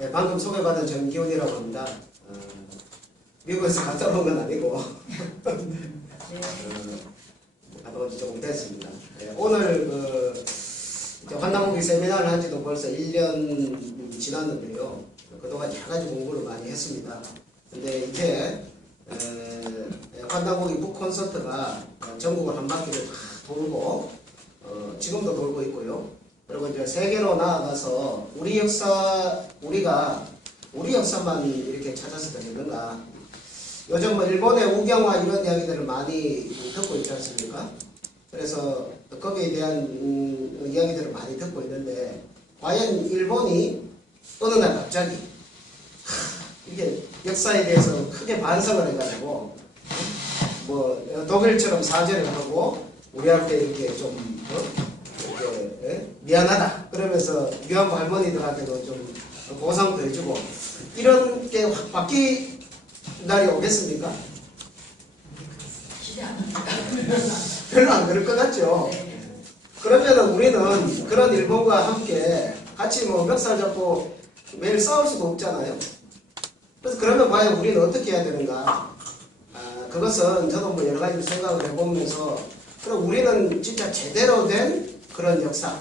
네, 방금 소개받은 전기훈이라고 합니다. 미국에서 갔다 온 건 아니고 갔다 온 지 조금 됐습니다. 네, 오늘 환단고기 세미나를 한 지도 벌써 1년 지났는데요. 그동안 여러 가지 공부를 많이 했습니다. 근데 이제 환단고기 북 콘서트가 전국을 한 바퀴를 다 돌고 지금도 돌고 있고요. 그리고 이제 세계로 나아가서 우리 역사만 이렇게 찾아서 되는가? 요즘 뭐 일본의 우경화 이런 이야기들을 많이 듣고 있지 않습니까? 그래서 거기에 대한 이야기들을 많이 듣고 있는데, 과연 일본이 어느 날 갑자기 이게 역사에 대해서 크게 반성을 해가지고 뭐 독일처럼 사죄를 하고 우리한테 이렇게 좀 이렇게 미안하다 그러면서 위안부 할머니들한테도 좀 보상도 해주고 이런 게 확 바뀔 날이 오겠습니까? 기대 안 합니다. 별로 안 그럴 것 같죠? 그러면은 우리는 그런 일본과 함께 같이 뭐 멱살 잡고 매일 싸울 수도 없잖아요. 그래서 그러면 과연 우리는 어떻게 해야 되는가? 그것은 저도 뭐 여러 가지 생각을 해보면서, 그럼 우리는 진짜 제대로 된 그런 역사,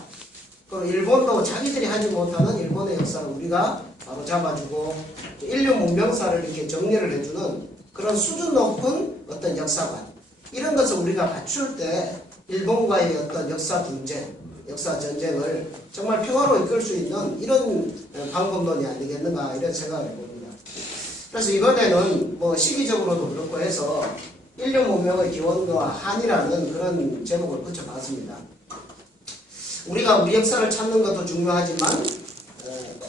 그리고 일본도 자기들이 하지 못하는 일본의 역사를 우리가 바로 잡아주고 인류 문명사를 이렇게 정리를 해주는 그런 수준 높은 어떤 역사관, 이런 것을 우리가 갖출 때 일본과의 어떤 역사 분쟁, 역사 전쟁을 정말 평화로 이끌 수 있는 이런 방법론이 아니겠는가, 이런 생각을 해봅니다. 그래서 이번에는 뭐 시기적으로도 그렇고 해서 인류 문명의 기원과 한이라는 그런 제목을 붙여봤습니다. 우리가 우리 역사를 찾는 것도 중요하지만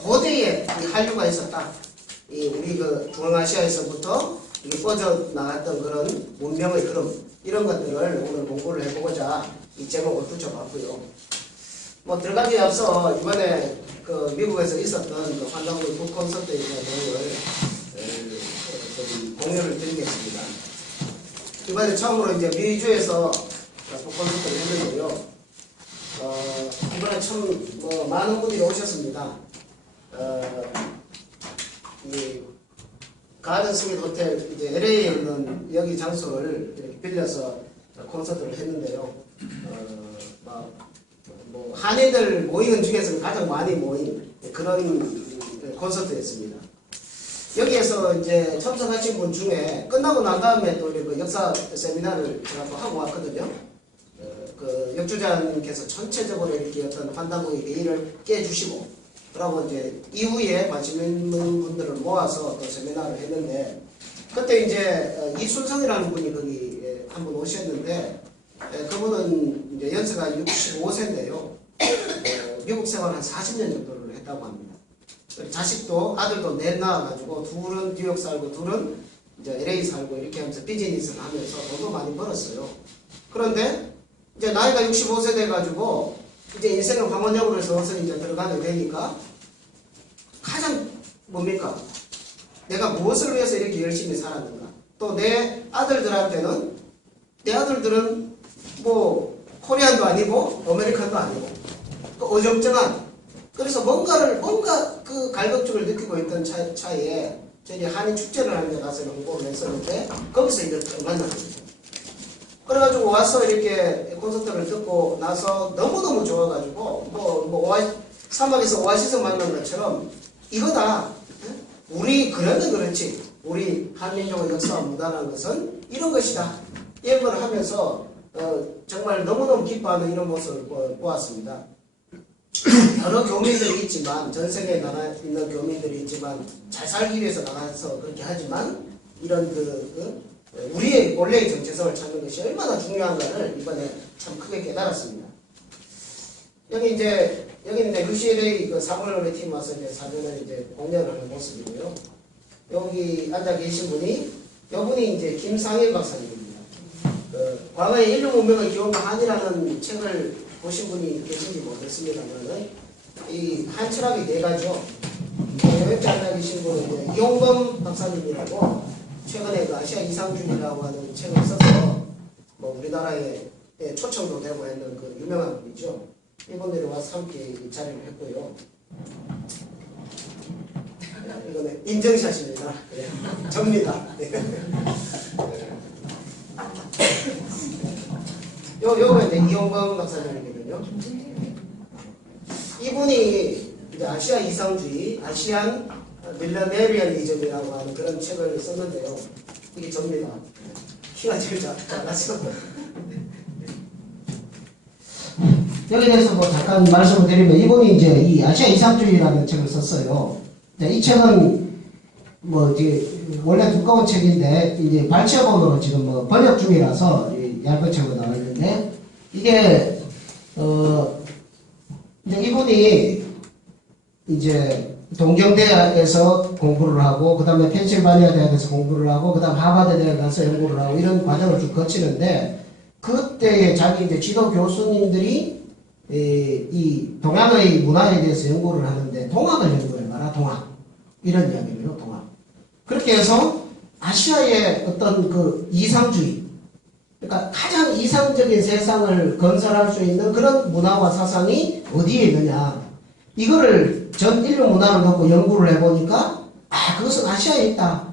고대에 이 한류가 있었다. 우리 그 중앙아시아에서부터 이게 뻗어나갔던 그런 문명의 흐름, 이런 것들을 오늘 공부를 해보고자 이 제목을 붙여봤고요. 뭐 들어가기에 앞서 이번에 그 미국에서 있었던 그 환단고기 북 콘서트에 대한 내용을 좀 공유를 드리겠습니다. 이번에 처음으로 이제 미주에서 북 콘서트를 했는데요. 이번에 참 뭐 많은 분들이 오셨습니다. 이 가든 스윗 호텔 이제 LA에 있는 여기 장소를 이렇게 빌려서 콘서트를 했는데요. 뭐 한인들 모이는 중에서 가장 많이 모인 그런 콘서트였습니다. 여기에서 이제 참석하신 분 중에 끝나고 난 다음에 또 그 역사 세미나를 제가 또 하고 왔거든요. 그 역주자님께서 전체적으로 이렇게 어떤 환단고기 회의를 깨주시고, 그러고 이제 이후에 관심 있는 분들을 모아서 또 세미나를 했는데, 그때 이제 이순성이라는 분이 거기 한 분 오셨는데, 그분은 이제 연세가 65세인데요. 미국 생활 한 40년 정도를 했다고 합니다. 자식도 아들도 넷 낳아가지고 둘은 뉴욕 살고 둘은 이제 LA 살고 이렇게 하면서 비즈니스를 하면서 돈도 많이 벌었어요. 그런데 이제 나이가 65세 돼가지고 이제 인생을 황혼역으로 서서히 이제 들어가게 되니까 가장 뭡니까? 내가 무엇을 위해서 이렇게 열심히 살았는가? 또 내 아들들한테는, 내 아들들은 뭐 코리안도 아니고 아메리칸도 아니고 그 어정쩡한, 그래서 뭔가 그 갈급증을 느끼고 있던 차에 저희 한인 축제를 하는 데 가서 홍보를 했었는데 거기서 이걸 만났습니다. 그래가지고 와서 이렇게 콘서트를 듣고 나서 너무너무 좋아가지고 사막에서 오아시스 만난 것처럼 이거다. 우리 그러면 그렇지. 우리 한민족의 역사와 무관한 것은 이런 것이다. 이런 걸 하면서 정말 너무너무 기뻐하는 이런 모습을 보았습니다. 여러 교민들이 있지만, 전 세계에 나가 있는 교민들이 있지만 잘 살기 위해서 나가서 그렇게 하지만 이런 우리의 본래의 정체성을 찾는 것이 얼마나 중요한가를 이번에 참 크게 깨달았습니다. 여기는 이제 UCLA 그 사물놀이 팀 와서 이제 사전에 이제 공연을 하는 모습이고요. 여기 앉아 계신 분이, 이분이 이제 김상일 박사님입니다. 과거에 인류 문명의 기원과 한이라는 책을 보신 분이 계신지 모르겠습니다만, 이 한 철학이 네 가지요. 여기 앉아 계신 분은 이용범 박사님이라고 최근에 그 아시아 이상주의라고 하는 책을 써서 뭐 우리나라에 초청도 되고 했는 그 유명한 분이죠. 이분들이 와서 함께 이 자리를 했고요. 이거는 인증샷입니다. 접니다. 요거 이제 이용범 박사님이거든요. 이분이 이제 아시아 이상주의, 아시안 밀레네리언이즘이라고 하는 그런 책을 썼는데요. 이게 접니다. 키가 제일 작아서. 여기에 대해서 뭐 잠깐 말씀을 드리면 이분이 이제 이 아시아 이상주의라는 책을 썼어요. 이 책은 뭐 이제 원래 두꺼운 책인데 이제 발췌본으로 지금 뭐 번역 중이라서 얇은 책으로 나와 있는데 이게 이제 이분이 이제 동경대학에서 공부를 하고 그 다음에 펜실바니아 대학에서 공부를 하고 그 다음 하버드 대학 가서 연구를 하고 이런 과정을 쭉 거치는데 그때의 자기 이제 지도 교수님들이 이 동양의 문화에 대해서 연구를 하는데 동학을 연구해봐라. 동학 이런 이야기예요. 동학. 그렇게 해서 아시아의 어떤 그 이상주의, 그러니까 가장 이상적인 세상을 건설할 수 있는 그런 문화와 사상이 어디에 있느냐, 이거를 전 인류 문화를 놓고 연구를 해보니까 그것은 아시아에 있다.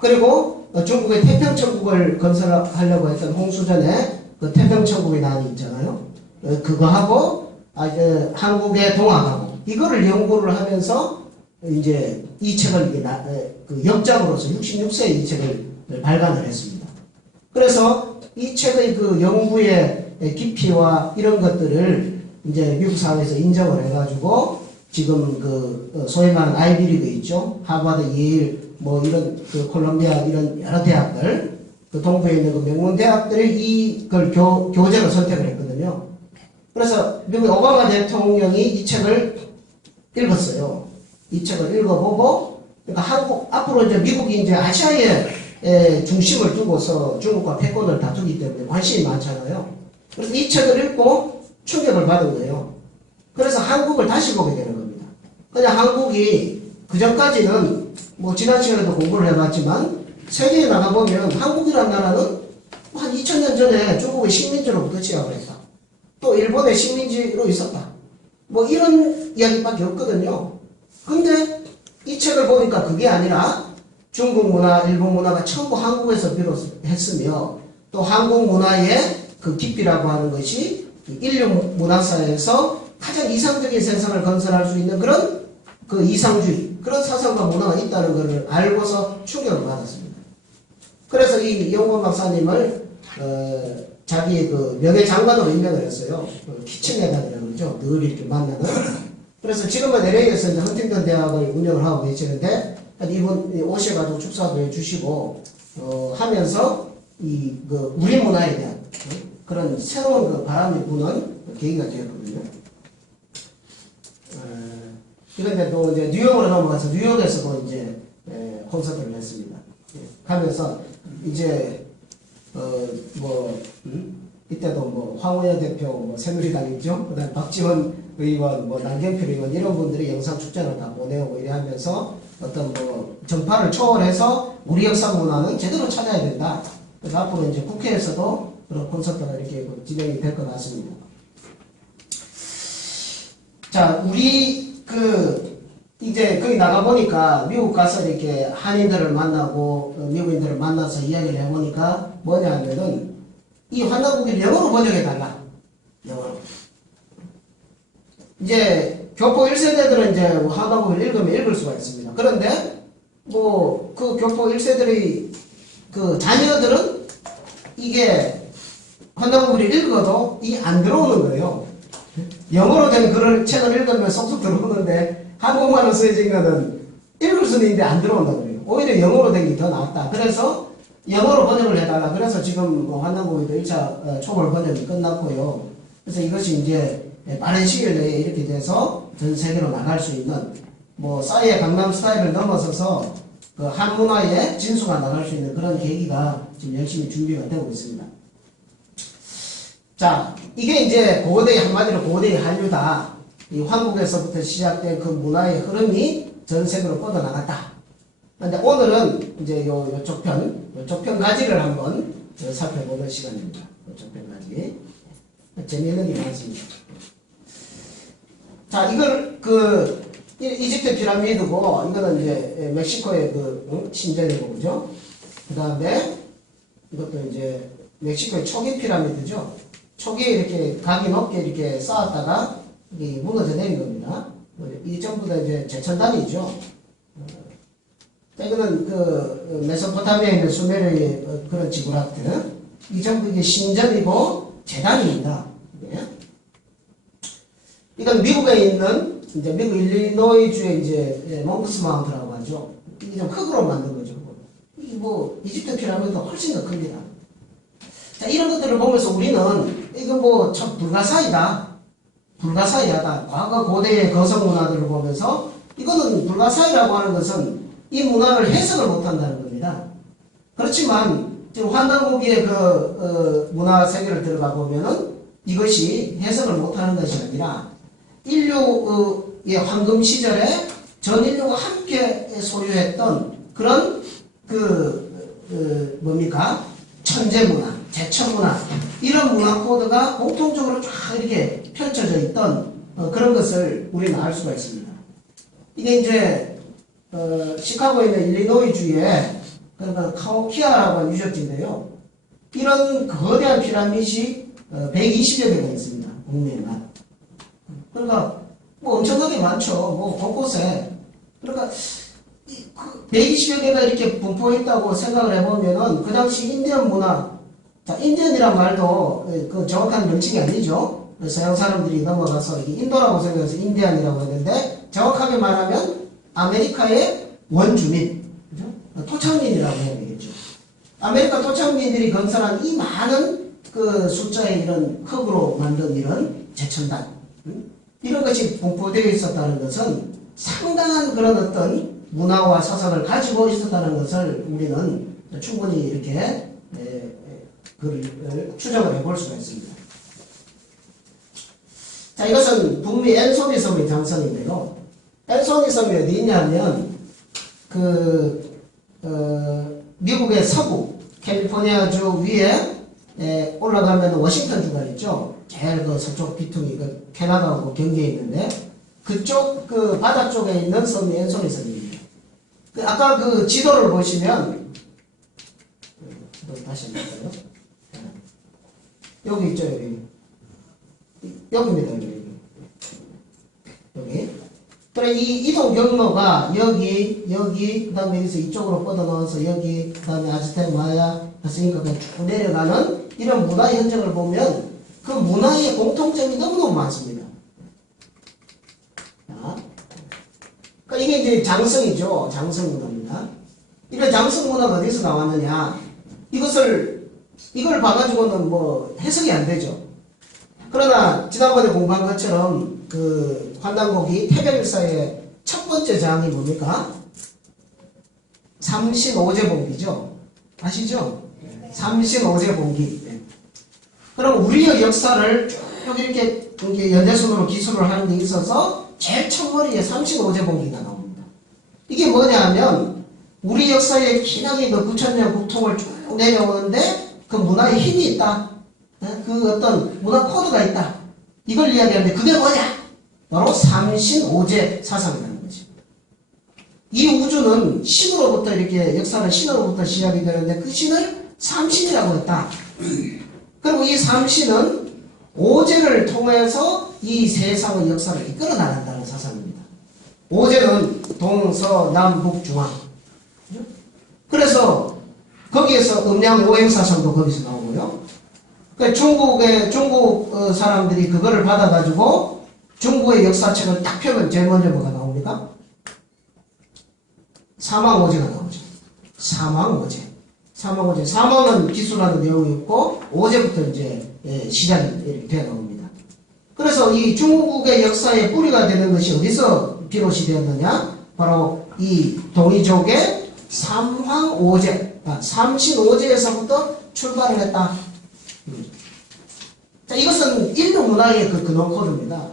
그리고 중국의 태평천국을 건설하려고 했던 홍수전에 그 태평천국의 난이 있잖아요. 그거하고 한국의 동학하고 이거를 연구를 하면서 이제 이 책을 그 역작으로서 66세에 이 책을 발간을 했습니다. 그래서 이 책의 그 연구의 깊이와 이런 것들을 이제 미국 사회에서 인정을 해가지고 지금 그 소위 말하는 아이비리그 있죠. 하버드, 예일, 뭐 이런 그 콜롬비아 이런 여러 대학들, 그 동부에 있는 그 명문 대학들이 이걸 교재로 선택을 했거든요. 그래서 미국 오바마 대통령이 이 책을 읽었어요. 이 책을 읽어보고, 그러니까 앞으로 이제 미국이 이제 아시아에 중심을 두고서 중국과 패권을 다투기 때문에 관심이 많잖아요. 그래서 이 책을 읽고 충격을 받은 거예요. 그래서 한국을 다시 보게 되는 겁니다. 그냥 한국이 그전까지는 뭐 지난 시간에도 공부를 해봤지만 세계에 나가보면 한국이라는 나라는 한 2000년 전에 중국의 식민지로부터 취합을 했다. 또 일본의 식민지로 있었다. 뭐 이런 이야기밖에 없거든요. 근데 이 책을 보니까 그게 아니라 중국 문화, 일본 문화가 전부 한국에서 비롯했으며 또 한국 문화의 그 깊이라고 하는 것이 인류 문화사에서 가장 이상적인 세상을 건설할 수 있는 그런 그 이상주의, 그런 사상과 문화가 있다는 것을 알고서 충격을 받았습니다. 그래서 이 이용범 박사님을 자기의 그 명예장관으로 임명을 했어요. 키친레간이라고 그러죠. 늘 이렇게 만나는. 그래서 지금은 LA에서 이제 헌팅턴 대학을 운영을 하고 계시는데 이분 오셔가지고 축사도 해주시고 하면서 그 우리 문화에 대한 그런 새로운 그 바람이 부는 계기가 되었거든요. 그런데 또 이제 뉴욕으로 넘어가서 뉴욕에서도 이제 콘서트를 했습니다. 하면서 이제 이때도 뭐 황우여 대표, 뭐 새누리당 있죠. 그다음 박지원 의원, 뭐 남경필 의원 이런 분들이 영상 축전을 다 보내오고 이래 하면서 어떤 뭐 정파를 초월해서 우리 역사 문화는 제대로 찾아야 된다. 그래서 앞으로 이제 국회에서도 그런 콘서트가 이렇게 진행이 될 것 같습니다. 자, 우리 이제 거기 나가보니까 미국 가서 이렇게 한인들을 만나고 미국인들을 만나서 이야기를 해보니까 뭐냐 하면은 이 환단국기를 영어로 번역해달라. 영어로. 이제 교포 1세대들은 이제 환단국기를 읽으면 읽을 수가 있습니다. 그런데 뭐 그 교포 1세들의 그 자녀들은 이게 환단국기를 읽어도 이 안 들어오는 거예요. 영어로 된 글을 책을 읽으면 쏙쏙 들어오는데 한국말로 쓰여진 거는 읽을 수는 있는데 안 들어온다고 그래요. 오히려 영어로 된 게 더 낫다. 그래서 영어로 번역을 해달라. 그래서 지금 뭐 환단국기도 1차 초벌 번역이 끝났고요. 그래서 이것이 이제 빠른 시일 내에 이렇게 돼서 전 세계로 나갈 수 있는 뭐 싸이의 강남 스타일을 넘어서서 그 한문화의 진수가 나갈 수 있는 그런 계기가 지금 열심히 준비가 되고 있습니다. 자, 이게 이제 고대의 한마디로 고대의 한류다. 이 한국에서부터 시작된 그 문화의 흐름이 전 세계로 뻗어나갔다. 근데 오늘은 이제 요쪽 편 가지를 한번 살펴보는 시간입니다. 요쪽 편 가지. 재미있는 게 많습니다. 자, 이걸 이집트 피라미드고, 이거는 이제 멕시코의 그 신전이고, 그죠? 그 다음에 이것도 이제 멕시코의 초기 피라미드죠. 초기에 이렇게 각이 높게 이렇게 쌓았다가 무너져 내린 겁니다. 이 전부 다 이제 제천단이죠. 이거는 그 메소포타미아에 있는 수메르의 그런 지구라트. 이 전부 이게 신전이고 제단입니다. 네. 이건 미국에 있는 이제 미국 일리노이주의 이제 몽크스 마운트라고 하죠. 이게 좀 흙으로 만든 거죠. 이 뭐 이집트 피라미드가 훨씬 더 큽니다. 자, 이런 것들을 보면서 우리는 이건 뭐 참 불가사의다. 불가사의하다. 과거 고대의 거성 문화들을 보면서 이거는 불가사의라고 하는 것은 이 문화를 해석을 못한다는 겁니다. 그렇지만 지금 환단고기의 문화 세계를 들어가 보면은 이것이 해석을 못하는 것이 아니라 인류의 황금 시절에 전 인류가 함께 소유했던 그런 뭡니까? 천재 문화, 제천 문화, 이런 문화 코드가 공통적으로 쫙 이렇게 펼쳐져 있던 그런 것을 우리는 알 수가 있습니다. 이게 이제 시카고에 있는 일리노이주에 그러니까 카오키아라고 하는 유적지인데요. 이런 거대한 피라밋이 120여 개가 있습니다. 국내에만. 그러니까 뭐 엄청나게 많죠. 뭐 곳곳에. 그러니까 120여 개가 이렇게 분포했다고 생각을 해보면은 그 당시 인디언 문화, 자, 인디언이란 말도 그 정확한 명칭이 아니죠. 서양 사람들이 넘어가서 인도라고 생각해서 인디언이라고 했는데 정확하게 말하면 아메리카의 원주민, 그죠? 토착민이라고 해야 되겠죠. 아메리카 토착민들이 건설한 이 많은 그 숫자의 이런 흙으로 만든 이런 제천단, 이런 것이 분포되어 있었다는 것은 상당한 그런 어떤 문화와 사상을 가지고 있었다는 것을 우리는 충분히 이렇게 추정을 해볼 수가 있습니다. 자, 이것은 북미 앤소니 섬의 장성인데요. 앤소니 섬이 어디 있냐면 미국의 서부 캘리포니아주 위에 올라가면 워싱턴주가 있죠. 제일 그 서쪽 비퉁이 캐나다하고 경계에 있는데 그쪽 바다 쪽에 있는 섬이 앤소니 섬입니다. 아까 그 지도를 보시면 다시 한번 볼까요? 여기 있죠, 여기입니다, 여기. 그래, 이 이동 경로가 여기, 그 다음에 여기서 이쪽으로 뻗어나와서 여기, 그 다음에 아즈텍, 마야, 했으니까 쭉 내려가는 이런 문화의 흔적을 보면 그 문화의 공통점이 너무너무 많습니다. 자, 그러니까 이게 이제 장성이죠. 장성 문화입니다. 이런 장성 문화가 어디서 나왔느냐? 이걸 봐가지고는 뭐 해석이 안 되죠. 그러나 지난번에 공부한 것처럼 그 환단고기 태백일사의 첫 번째 장이 뭡니까? 삼신오제봉기죠. 아시죠? 삼신오제봉기. 그럼 우리의 역사를 쭉 이렇게 연대순으로 기술을 하는 데 있어서 제일 첫머리에 삼신오제봉기가 나옵니다. 이게 뭐냐면 우리 역사의 기나긴 그 9,000년 국통을 쭉 내려오는데 그 문화에 힘이 있다. 그 어떤 문화 코드가 있다. 이걸 이야기하는데 그게 뭐냐? 바로 삼신오제 사상이라는 거지. 이 우주는 신으로부터 이렇게 역사는 신으로부터 시작이 되는데 그 신을 삼신이라고 했다. 그리고 이 삼신은 오제를 통해서 이 세상의 역사를 이끌어 나간다는 사상입니다. 오제는 동서남북중앙. 그래서 거기에서 음양 오행사상도 거기서 나오고요. 그러니까 중국 사람들이 그거를 받아가지고 중국의 역사책을 딱 펴면 제일 먼저 뭐가 나옵니까? 사망오제가 나오죠. 사망오제. 사망은 기술하는 내용이 있고 오제부터 이제 시작이 이렇게 되어 나옵니다. 그래서 이 중국의 역사의 뿌리가 되는 것이 어디서 비롯이 되었느냐? 바로 이 동이족의 삼황오제, 삼신오제에서부터 출발을 했다. 자, 이것은 인류 문화의 그 근원 코드입니다.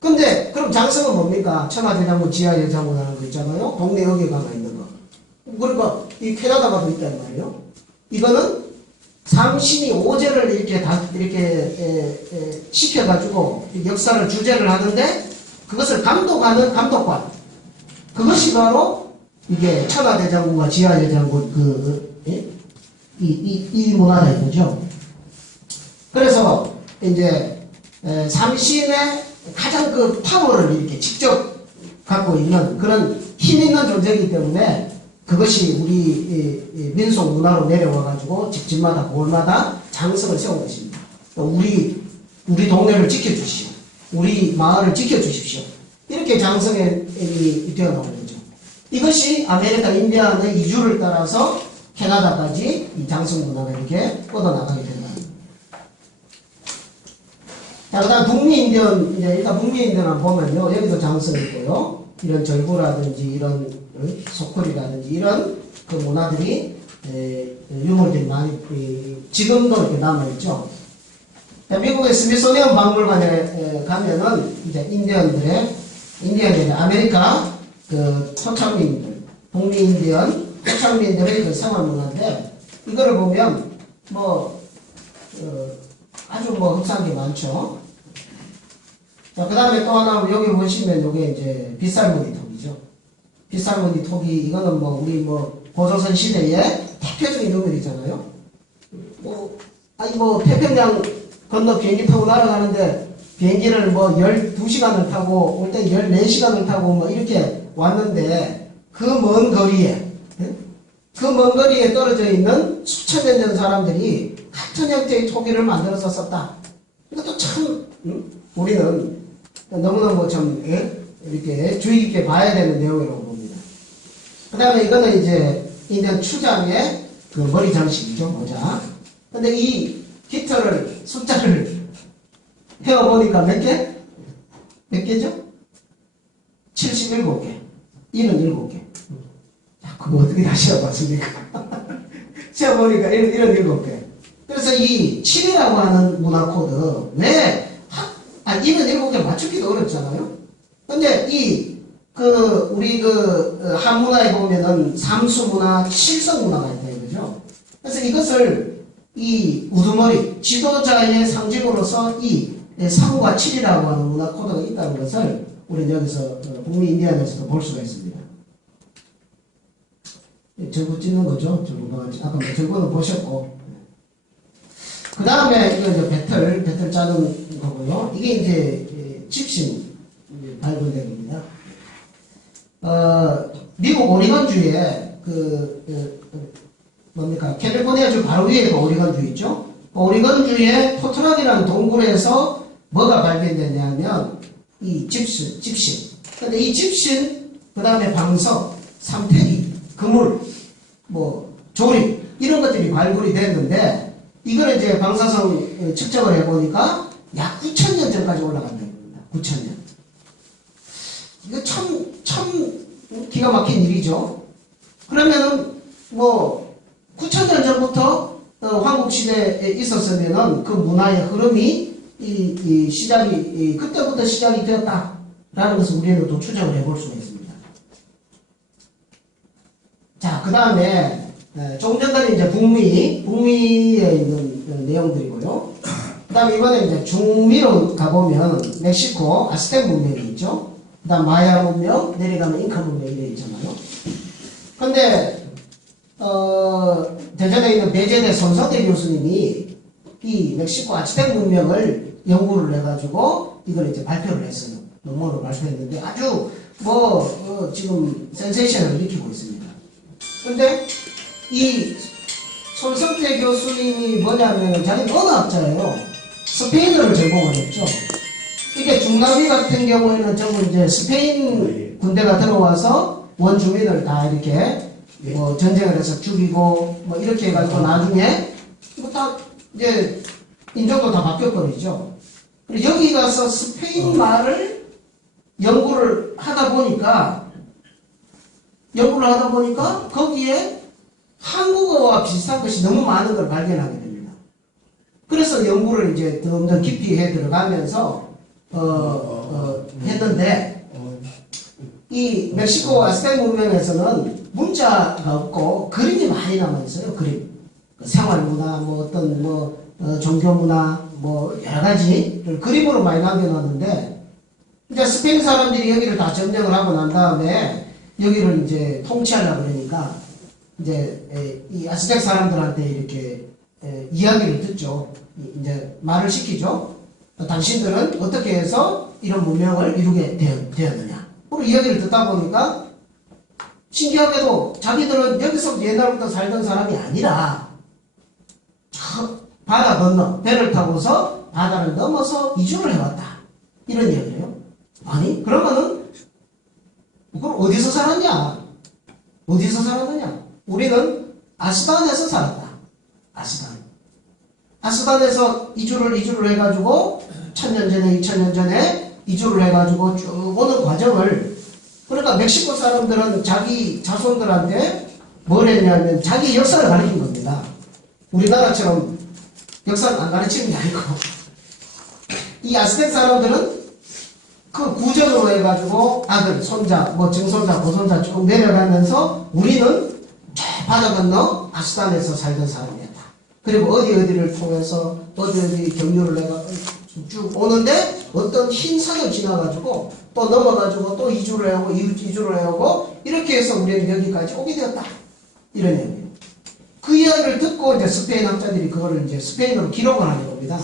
근데 그럼 장성은 뭡니까? 천하대장군 지하여장군 하는 거 있잖아요. 동네 여기가가 있는 거. 그러니까 이 캐나다가도 있단 말이에요. 이거는 삼신이 오제를 이렇게 시켜가지고 역사를 주제를 하는데 그것을 감독하는 감독관, 그것이 바로 이게 천하대장군과 지하대장군 이 문화다 이거죠. 그래서 이제 삼신의 가장 그 파워를 이렇게 직접 갖고 있는 그런 힘 있는 존재이기 때문에 그것이 우리 민속 문화로 내려와가지고 집집마다 골마다 장성을 세운 것입니다. 우리 동네를 지켜주시오. 우리 마을을 지켜주십시오. 이렇게 장성이 되어나오는 거죠. 이것이 아메리카 인디안의 이주를 따라서 캐나다까지 이 장성 문화가 이렇게 뻗어나가게 된다. 자, 그 다음 북미 인디언, 이제 일단 북미 인디언을 보면요. 여기도 장성이 있고요. 이런 절구라든지, 이런 소콜이라든지, 이런 그 문화들이, 유물들이 많이, 지금도 이렇게 남아있죠. 자, 미국의 스미소니언 박물관에 가면은, 이제 인디언들의 아메리카 그 토착민들, 북미 인디언, 토착민들의 그 생활 문화인데, 이거를 보면, 아주 흡사한 게 많죠. 자, 그 다음에 또 하나, 여기 보시면, 요게 이제, 빗살무늬 톱이죠. 빗살무늬 톱이, 이거는 우리 고조선 시대에 대표적인 유물이잖아요. 태평양 건너 비행기 타고 날아가는데, 비행기를 12시간을 타고, 올 때 14시간을 타고, 이렇게 왔는데, 그 먼 거리에 떨어져 있는 수천 년 전 사람들이 같은 형태의 토기를 만들어서 썼다. 이것도 참, 우리는 너무너무 좀, 이렇게 주의 깊게 봐야 되는 내용이라고 봅니다. 그 다음에 이거는 이제, 인디언 추장의 그 머리 장식이죠, 모자. 근데 이 깃털을, 숫자를 헤어보니까 몇 개? 몇 개죠? 77개. 77개. 자, 그거 어떻게 다 세어봤습니까? 세어보니까 77개. 그래서 이 7이라고 하는 문화 코드, 왜, 77개 맞추기도 어렵잖아요? 근데 우리 한문화에 보면은 삼수 문화, 칠성 문화가 있다 이거죠? 그래서 이것을 이 우두머리, 지도자의 상징으로서 이 3과 7이라고 하는 문화 코드가 있다는 것을 우리는 여기서 북미 인디안에서도 볼 수가 있습니다. 절구 찍는 거죠? 아까 절구는 보셨고. 그 다음에 이거 이제 배틀 짜는 거고요. 이게 이제 집신 발굴된 겁니다. 미국 오리건주에 캘리포니아주 바로 위에 오리건주 있죠? 오리건주의 포트락이라는 동굴에서 뭐가 발견됐냐면 이 집신. 근데 이 집신, 그 다음에 방석, 삼태기, 그물, 조립 이런 것들이 발굴이 됐는데 이걸 이제 방사성 측정을 해보니까 약 9,000년 전까지 올라간다는 겁니다. 9,000년. 이거 참 기가 막힌 일이죠. 그러면은 9,000년 전부터 황국시대에 있었으면은 그 문화의 흐름이 그때부터 시작이 되었다라는 것을 우리는 또 추정을 해볼 수가 있습니다. 자, 그 다음에 조금 전까지 이제 북미에 있는 내용들이고요. 그 다음에 이번에 이제 중미로 가보면 멕시코 아스텍 문명이 있죠. 그 다음 마야 문명, 내려가면 잉카 문명 이래 있잖아요. 근데 대전에 있는 베제데 손석대 교수님이 이 멕시코 아스텍 문명을 연구를 해가지고 이걸 이제 발표를 했어요. 논문으로 발표했는데 아주 지금 센세이션을 일으키고 있습니다. 근데 이 손석대 교수님이 뭐냐면 자기는 언어학자예요. 스페인어를 전공을 했죠. 이게 중남미 같은 경우에는 전부 이제 스페인 군대가 들어와서 원주민을 다 이렇게 전쟁을 해서 죽이고 이렇게 해가지고 나중에 이거 다 이제 인종도 다 바뀌어버리죠. 그리고 여기 가서 스페인 말을 연구를 하다 보니까 거기에 한국어와 비슷한 것이 너무 많은 걸 발견하게 됩니다. 그래서 연구를 이제 더 깊이 해 들어가면서 했는데 이 멕시코 아스텍 문명에서는 문자가 없고 그림이 많이 남아 있어요. 그림, 생활 문화, 종교 문화, 여러 가지를 그림으로 많이 남겨놨는데 이제 스페인 사람들이 여기를 다 점령을 하고 난 다음에 여기를 이제 통치하려고 그러니까 이제 이 아스텍 사람들한테 이렇게 이야기를 듣죠. 이제 말을 시키죠. 당신들은 어떻게 해서 이런 문명을 이루게 되었느냐. 그리고 이야기를 듣다 보니까 신기하게도 자기들은 여기서 옛날부터 살던 사람이 아니라 저 바다 건너 배를 타고서 바다를 넘어서 이주를 해왔다. 이런 이야기예요. 아니 그러면은 그럼 어디서 살았냐? 어디서 살았느냐? 우리는 아스단에서 살았다. 아스단에서 이주를 해가지고 1000년 전에 2000년 전에 이주를 해가지고 쭉 오는 과정을 그러니까 멕시코 사람들은 자기 자손들한테 뭘 했냐면 자기 역사를 가르친 겁니다. 우리나라처럼 역사를 안 가르치는 게 아니고 이 아스텍 사람들은 그 구전으로 해가지고 아들, 손자, 뭐 증손자, 고손자 쭉 내려가면서 우리는 저 바다 건너 아스단에서 살던 사람이었다. 그리고 어디를 통해서 어디 경유를 해가 쭉 오는데 어떤 흰 산을 지나가지고 또 넘어가지고 또 이주를 하고 이렇게 해서 우리는 여기까지 오게 되었다. 이런 얘기예요. 그 이야기를 듣고 이제 스페인 학자들이 그거를 이제 스페인어로 기록을 하는 겁니다.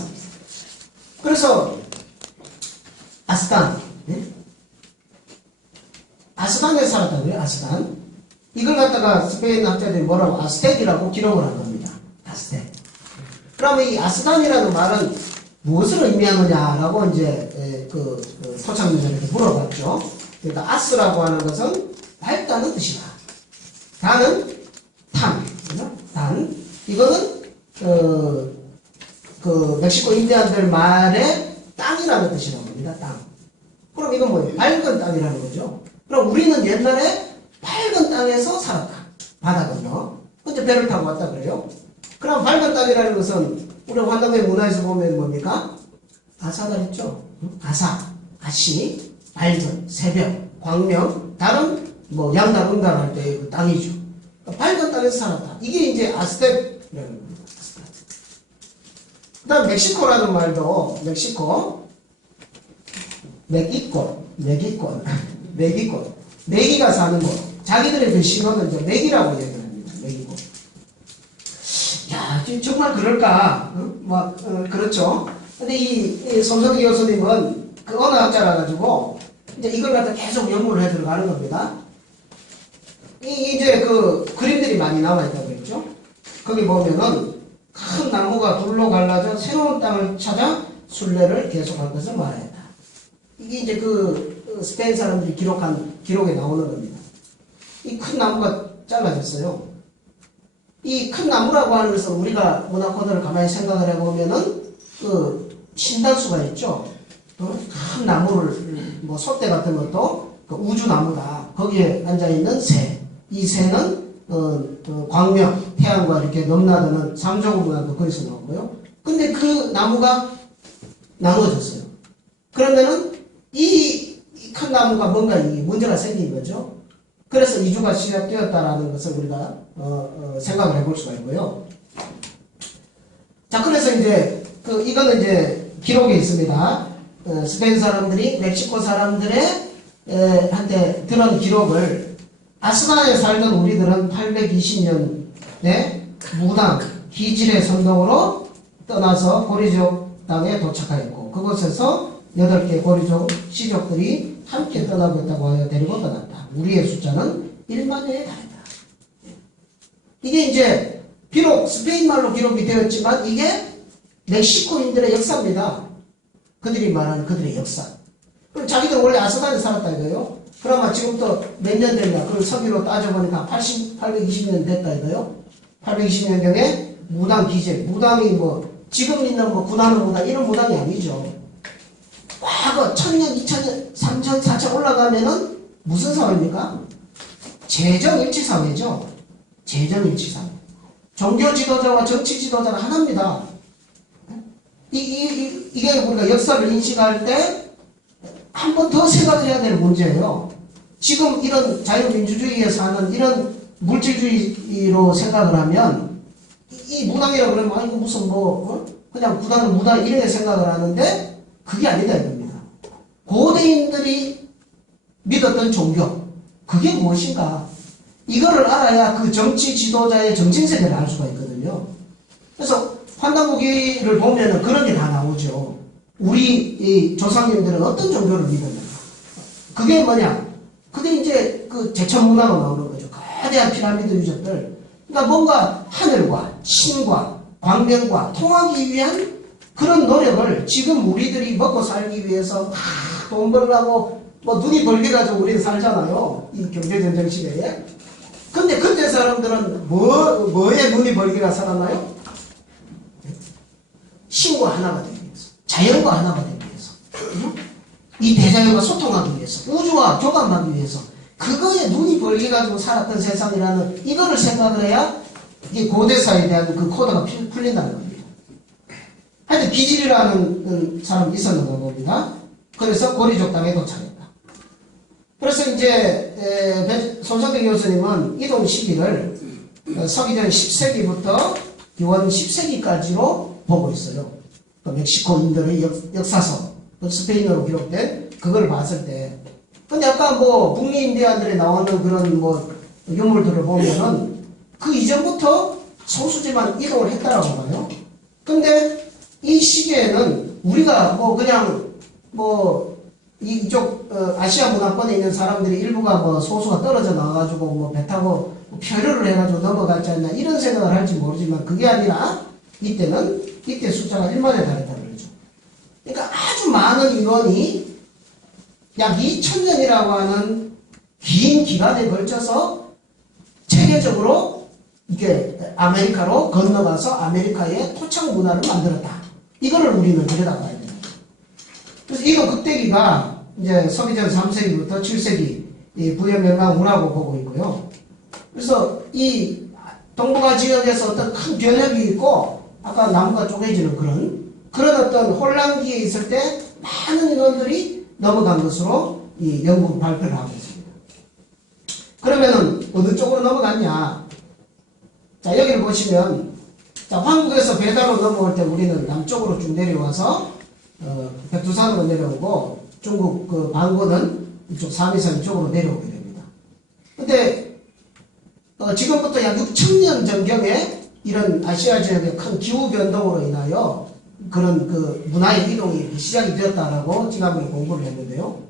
그래서 아스단, 아스단에 살았다고요. 아스단. 이걸 갖다가 스페인 학자들이 뭐라고 아스텍이라고 기록을 한 겁니다. 아스텍. 그러면 이 아스단이라는 말은 무엇을 의미하느냐라고 이제 그 토착민들에게 물어봤죠. 그러니까 아스라고 하는 것은 밝다는 뜻이다. 단은 단. 이거는 그 멕시코 인디안들 말의 땅이라는 뜻이라고 합니다. 땅. 그럼 이건 뭐예요? 밝은 땅이라는 거죠. 그럼 우리는 옛날에 밝은 땅에서 살았다. 바다 건너. 근데 배를 타고 왔다 그래요. 그럼 밝은 땅이라는 것은 우리 환남의 문화에서 보면 뭡니까? 아사가 있죠. 아시, 밝은, 새벽, 광명, 다른 뭐 양달, 응달 할 때의 그 땅이죠. 그러니까 밝은 땅에서 살았다. 이게 이제 아스텍이라는 겁니다. 그 다음 멕시코라는 말도 멕시코 메기가 사는 곳. 자기들의 그 신호는 이제 메기라고 얘기를 합니다. 메기고. 야, 정말 그럴까? 그렇죠. 근데 이 손석희 교수님은 그 언어학자라 가지고 이제 이걸 갖다 계속 연구를 해 들어가는 겁니다. 이제 그 그림들이 많이 나와 있다고 했죠. 거기 보면은 큰 나무가 둘로 갈라져 새로운 땅을 찾아 순례를 계속할 것을 말했다. 이게 이제 그 스페인 사람들이 기록한 기록에 나오는 겁니다. 이 큰 나무가 잘라졌어요. 이 큰 나무라고 하는 것은 우리가 문화 코드를 가만히 생각을 해보면은 그 신단수가 있죠. 큰 나무를 뭐 솥대 같은 것도 그 우주나무다. 거기에 앉아 있는 새. 이 새는 광명, 태양과 이렇게 넘나드는 삼조군문화도 거기서 나오고요. 근데 그 나무가 나눠졌어요. 그러면은 이 큰 나무가 뭔가 이 문제가 생긴 거죠. 그래서 이주가 시작되었다라는 것을 우리가 생각을 해볼 수가 있고요. 자, 그래서 이제 이거는 이제 기록에 있습니다. 스페인 사람들이 멕시코 사람들의 한테 들은 기록을 아스단에 살던 우리들은 820년에 무당 기질의 선동으로 떠나서 고리족 땅에 도착하였고 그곳에서 8개 고리족 시족들이 함께 떠나고 있다고 하여 데리고 떠났다. 우리의 숫자는 1만여에 달했다. 이게 이제 비록 스페인 말로 기록이 되었지만 이게 멕시코인들의 역사입니다. 그들이 말하는 그들의 역사. 그럼 자기들 원래 아스단에 살았다 이거요. 그러면 지금부터 몇 년 됐냐? 그걸 서기로 따져보니까 820년 됐다 이거요. 820년경에 무당 기질. 무당이 뭐 지금 있는 뭐 군하는 무당 이런 무당이 아니죠. 과거 1000년, 2000년, 3000, 4000 올라가면은 무슨 사회입니까? 재정일치사회죠. 재정일치사회. 종교 지도자와 정치 지도자가 하나입니다. 이게 우리가 역사를 인식할 때 한 번 더 생각을 해야 될 문제예요. 지금 이런 자유민주주의에 사는 이런 물질주의로 생각을 하면 이 무당이라고 그러면 아이고 무슨 그냥 구단은 무당 이렇게 생각을 하는데 그게 아니다 이겁니다. 고대인들이 믿었던 종교 그게 무엇인가? 이거를 알아야 그 정치 지도자의 정신세계를 알 수가 있거든요. 그래서 환단고기를 보면은 그런 게 다 나오죠. 우리 이 조상님들은 어떤 종교를 믿었는가? 그게 뭐냐? 그게 이제 그 제천문화로 나오는 거죠. 거대한 피라미드 유적들. 그러니까 뭔가 하늘과 신과 광명과 통하기 위한 그런 노력을 지금 우리들이 먹고 살기 위해서 막 돈 벌려고 뭐 눈이 벌게가지고 우리는 살잖아요. 이 경제전쟁 시대에. 근데 그때 사람들은 뭐에 눈이 벌게가 살았나요? 신과 하나가 되기 위해서. 자연과 하나가 되기 위해서. 이 대자연과 소통하기 위해서. 우주와 교감하기 위해서. 그거에 눈이 벌게가지고 살았던 세상이라는 이거를 생각을 해야 이 고대사에 대한 그 코드가 풀린다는 겁니다. 하여튼 기질이라는 사람이 있었는 겁니다. 그래서 고리족 땅에 도착했다. 그래서 이제 손석희 교수님은 이동 시기를 서기전 10세기부터 기원 10세기까지로 보고 있어요. 또 멕시코인들의 역사서, 스페인어로 기록된 그걸 봤을 때. 근데 아까 뭐 북미 인디안들이 나오는 그런 뭐 유물들을 보면은 그 이전부터 소수지만 이동을 했다라고 봐요. 근데 이 시기에는 우리가 뭐 그냥 뭐 이쪽 아시아 문화권에 있는 사람들이 일부가 뭐 소수가 떨어져 나와가지고 뭐 배 타고 표류를 해가지고 넘어갔지 않나 이런 생각을 할지 모르지만 그게 아니라 이때 숫자가 1만에 달했다는 거죠. 그러니까 아주 많은 인원이 약 2000년이라고 하는 긴 기간에 걸쳐서 체계적으로 이게 아메리카로 건너가서 아메리카의 토착 문화를 만들었다. 이거를 우리는 들여다봐야 됩니다. 그래서 이거 극대기가 이제 서기전 3세기부터 7세기 이 부여멸망 문화고 보고 있고요. 그래서 이 동북아 지역에서 어떤 큰 변혁이 있고 아까 나무가 쪼개지는 그런 어떤 혼란기에 있을 때 많은 인원들이 넘어간 것으로 이 연구 발표를 하고 있습니다. 그러면은 어느 쪽으로 넘어갔냐? 자, 여기를 보시면 자, 한국에서 배달로 넘어올 때 우리는 남쪽으로 쭉 내려와서 백두산으로 내려오고 중국 그 방고는 이쪽 사미산 이쪽으로 내려오게 됩니다. 근데 지금부터 약 6,000년 전경에 이런 아시아 지역의 큰 기후 변동으로 인하여 그런 그 문화의 이동이 시작이 되었다라고 지난번에 공부를 했는데요.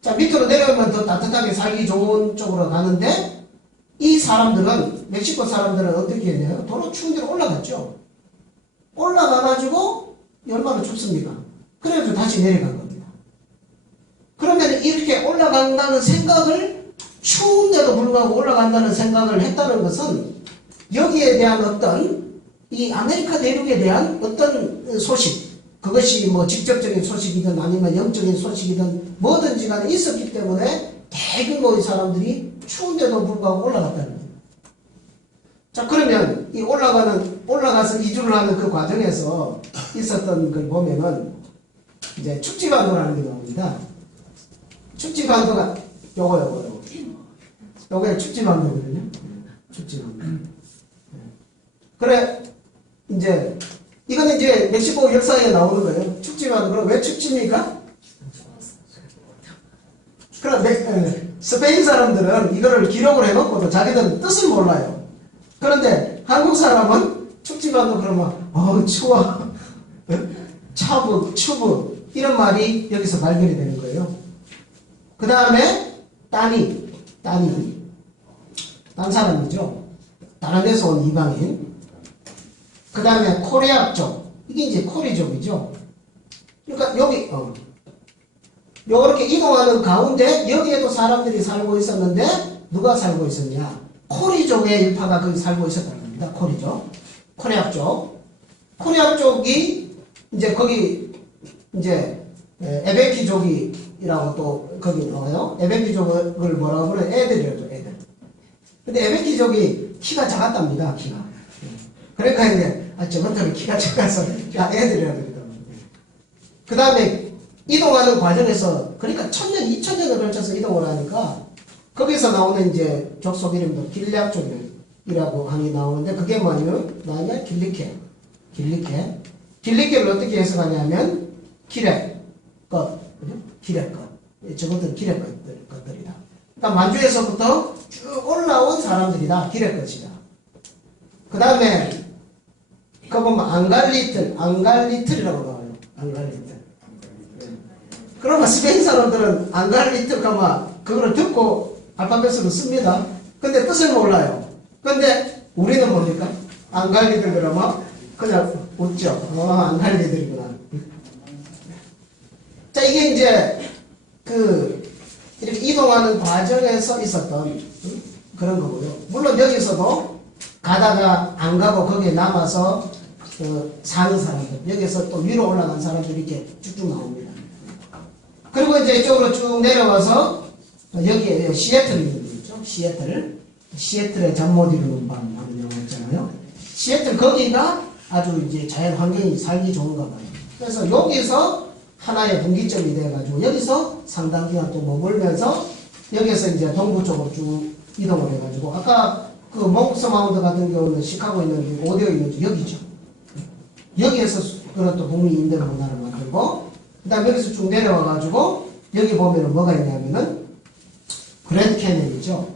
자, 밑으로 내려오면 더 따뜻하게 살기 좋은 쪽으로 가는데 이 사람들은 멕시코 사람들은 어떻게 했냐요? 도로 추운 데로 올라갔죠. 올라가가지고 얼마나 춥습니까? 그래가지고 다시 내려간 겁니다. 그러면 이렇게 올라간다는 생각을 추운데도 불구하고 올라간다는 생각을 했다는 것은 여기에 대한 어떤 이 아메리카 대륙에 대한 어떤 소식 그것이 뭐 직접적인 소식이든 아니면 영적인 소식이든 뭐든지 간에 있었기 때문에 대규모의 사람들이 추운데도 불구하고 올라갔다는 거예요. 자, 그러면 이 올라가서 이주를 하는 그 과정에서 있었던 걸 보면은 이제 축지반도라는 게 나옵니다. 축지반도가 요거에 축지반도거든요. 축지반도. 그래, 이제 이거는 이제 멕시코 역사에 나오는 거예요. 축지반도. 그럼 왜 축지입니까? 그럼 스페인 사람들은 이거를 기록을 해놓고도 자기들은 뜻을 몰라요. 그런데 한국 사람은 축지반도 그러면 추워 추부 이런 말이 여기서 발견이 되는 거예요. 그 다음에 딴 사람이죠. 다른 데서 온 이방인. 그 다음에 코레아족 이게 이제 코리족이죠. 그러니까 여기 요렇게 이동하는 가운데 여기에도 사람들이 살고 있었는데 누가 살고 있었냐? 코리족의 일파가 거기 살고 있었다는 겁니다. 코리족, 코리아족이 이제 거기 이제 에베키족이라고 또 거기 나와요. 에베키족을 뭐라고 그래? 애들이죠, 애들. 근데 에베키족이 키가 작았답니다. 키가. 그러니까 이제 저것들은 키가 작아서 애들이라 그러더라고요. 그 다음에 이동하는 과정에서 그러니까 1000년, 2000년을 걸쳐서 이동을 하니까 거기서 나오는 이제 족속 이름도 길리앗족이라고 하니 나오는데 그게 뭐냐면 길리케를 어떻게 해석하냐면 기랩 것, 저것들은 기랩 것들이다. 그러니까 만주에서부터 쭉 올라온 사람들이다. 길의 것이다. 그 다음에 그거 보면 앙갈리틀이라고 나와요. 앙갈리틀. 그러면 스페인 사람들은 앙갈리틀 가마 그거를 듣고 알파벳으로 씁니다. 근데 뜻을 몰라요. 근데 우리는 뭡니까? 앙갈리들 그러면 그냥 웃죠. 앙갈리들이구나. 자, 이게 이제 이렇게 이동하는 과정에서 있었던 그런 거고요. 물론 여기서도 가다가 안 가고 거기에 남아서 사는 사람들, 여기서 또 위로 올라간 사람들이 이렇게 쭉쭉 나옵니다. 그리고 이제 이쪽으로 쭉 내려와서 여기에 시애틀이 있죠. 시애틀의 잠 못 이루는 밤 하는 영화 있잖아요. 시애틀 거기가 아주 이제 자연 환경이 살기 좋은가 봐요. 그래서 여기서 하나의 분기점이 돼가지고 여기서 상당 기간 또 머물면서 여기서 이제 동부 쪽으로 쭉 이동을 해가지고 아까 그 몽스 마운트 같은 경우는 시카고에 있는 어디에 있는지 여기죠. 여기에서 그런 또 북미 인도 문화를 만들고 그 다음에 여기서 쭉 내려와가지고 여기 보면은 뭐가 있냐면은 그랜드 캐년이죠.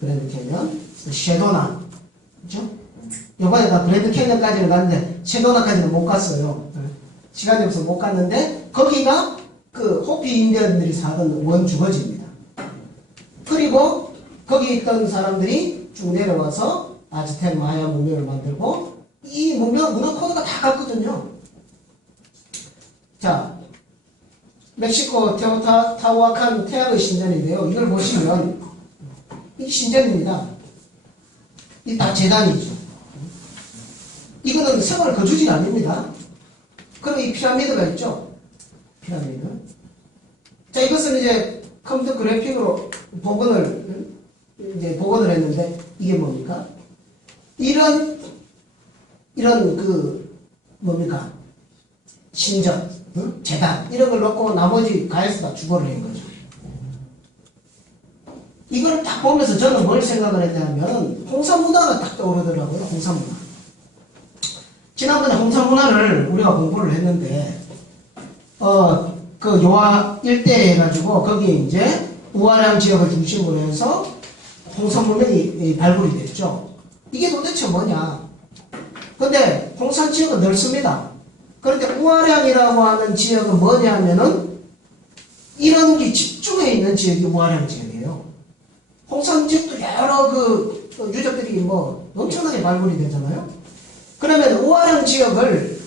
그랜드 캐년, 쉐도나, 그죠? 이번에 나 그랜드 캐년까지는 갔는데 쉐도나까지는 못 갔어요. 시간이 없어서 못 갔는데 거기가 그 호피 인디언들이 살던 원주거지입니다. 그리고 거기 있던 사람들이 쭉 내려와서 아즈텍 마야 문명을 만들고 이 문화 코드가 다 같거든요. 자, 멕시코 테오타후아칸 태양의 신전인데요. 이걸 보시면 이 신전입니다. 이 다 재단이죠. 이거는 생활 거주지가 아닙니다. 그럼 이 피라미드가 있죠. 피라미드. 자, 이것은 이제 컴퓨터 그래픽으로 복원을 했는데 이게 뭡니까? 이런 뭡니까? 신전, 재단 이런 걸 넣고 나머지 가에서 다 주거를 한 거죠. 이걸 딱 보면서 저는 뭘 생각을 했냐면 홍사문화가 딱 떠오르더라고요. 홍사문화. 지난번에 홍사문화를 우리가 공부를 했는데 그 요하 일대에 해가지고 거기에 이제 우아량 지역을 중심으로 해서 홍산문명이 발굴이 됐죠. 이게 도대체 뭐냐? 근데 홍산 지역은 넓습니다. 그런데 우아량이라고 하는 지역은 뭐냐면은 이런 게 집중해 있는 지역이 우아량 지역이에요. 홍산 지역도 여러 그 유적들이 뭐 엄청나게 발굴이 되잖아요. 그러면 우아량 지역을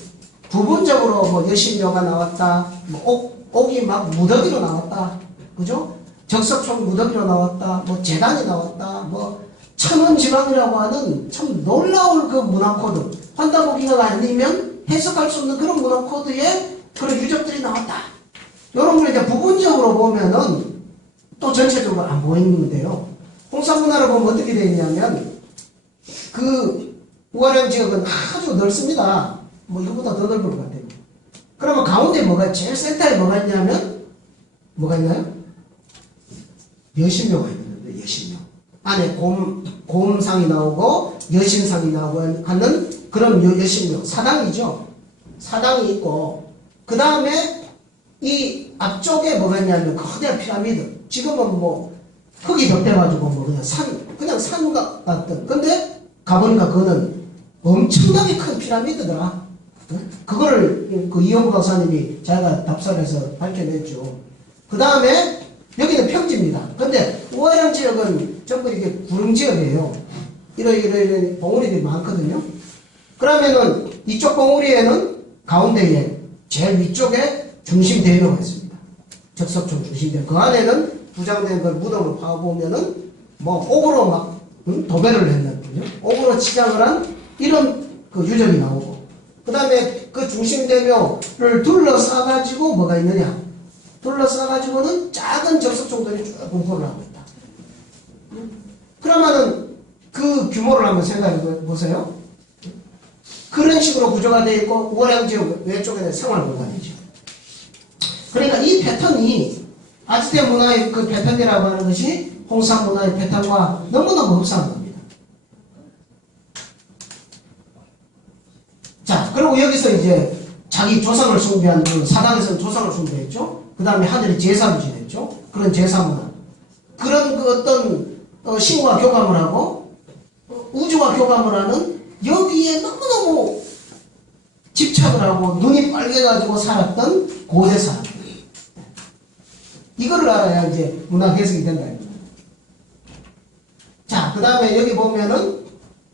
부분적으로 뭐 여신묘가 나왔다, 뭐 옥이 막 무더기로 나왔다, 그죠? 적석총 무더기로 나왔다, 뭐 재단이 나왔다, 뭐 천원지방이라고 하는 참 놀라울 그 문화코드, 환다보기가 아니면 해석할 수 없는 그런 문화코드에 그런 유적들이 나왔다. 이런 걸 이제 부분적으로 보면은 또 전체적으로 안 보이는데요. 홍산문화를 보면 어떻게 되어 있냐면 그 우아량 지역은 아주 넓습니다. 뭐 이거보다 더 넓을 것 같아요. 그러면 가운데 제일 센터에 뭐가 있냐면 뭐가 있나요? 여신묘가 있는데 여신묘. 안에 곰상이 나오고 여신상이 나오고 하는 그런 여신묘. 사당이죠. 사당이 있고 그 다음에 이 앞쪽에 뭐가 있냐면 거대한 피라미드. 지금은 뭐 흙이 덮여가지고 뭐 그냥 산 같던. 근데 가보니까 그거는 엄청나게 큰 피라미드더라. 그거를 그 이용구 박사님이 자기가 답사해서 밝혀냈죠. 그 다음에 여기는 평지입니다. 근데 우아량 지역은 전부 이렇게 구릉 지역이에요. 이런 봉우리들이 많거든요. 그러면은 이쪽 봉우리에는 가운데에 제일 위쪽에 중심 대묘가 있습니다. 적석총 중심 대묘. 그 안에는 부장된 걸 무덤을 파보면은 뭐 옥으로 막 도배를 했는 옥으로 치장을 한 이런 그 유적이 나오고 그 다음에 그 중심 대묘를 둘러싸가지고 뭐가 있느냐? 둘러싸가지고는 작은 적석총들이 쭉 분포를 하고 있다. 그러면은 그 규모를 한번 생각해 보세요. 그런 식으로 구조가 되어 있고 우아량 지역 외쪽에는 생활 공간이죠. 그러니까 이 패턴이 아즈텍 문화의 그 패턴이라고 하는 것이 홍산 문화의 패턴과 너무너무 흡사한 겁니다. 자, 그리고 여기서 이제 자기 조상을 숭배한 사당에서는 조상을 숭배했죠. 그 다음에 하늘이 제사를 지냈죠. 그런 제사 문화. 그런 그 어떤 신과 교감을 하고 우주와 교감을 하는 여기에 너무너무 집착을 하고 눈이 빨개가지고 살았던 고대 사람. 이거를 알아야 이제 문학 해석이 된다. 자, 그 다음에 여기 보면은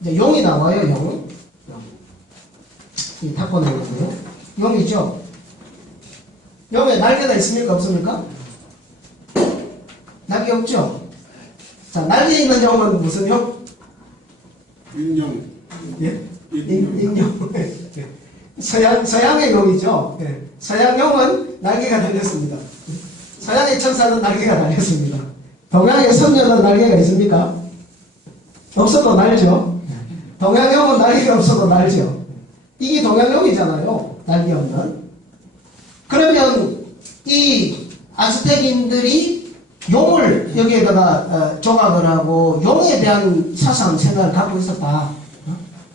이제 용이 나와요, 용. 이 탁구 나오고요. 용이죠. 용에 날개가 있습니까? 없습니까? 날개 없죠? 자, 날개 있는 용은 무슨 용? 인용. 예? 인용. 서양의 용이죠. 예. 서양 용은 날개가 달렸습니다. 서양의 천사는 날개가 달렸습니다. 동양의 선녀는 날개가 있습니까? 없어도 날죠. 동양용은 날개가 없어도 날죠. 이게 동양용이잖아요. 날개 없는. 그러면 이 아즈텍인들이 용을 여기에다가 조각을 하고 용에 대한 사상 생각을 갖고 있었다.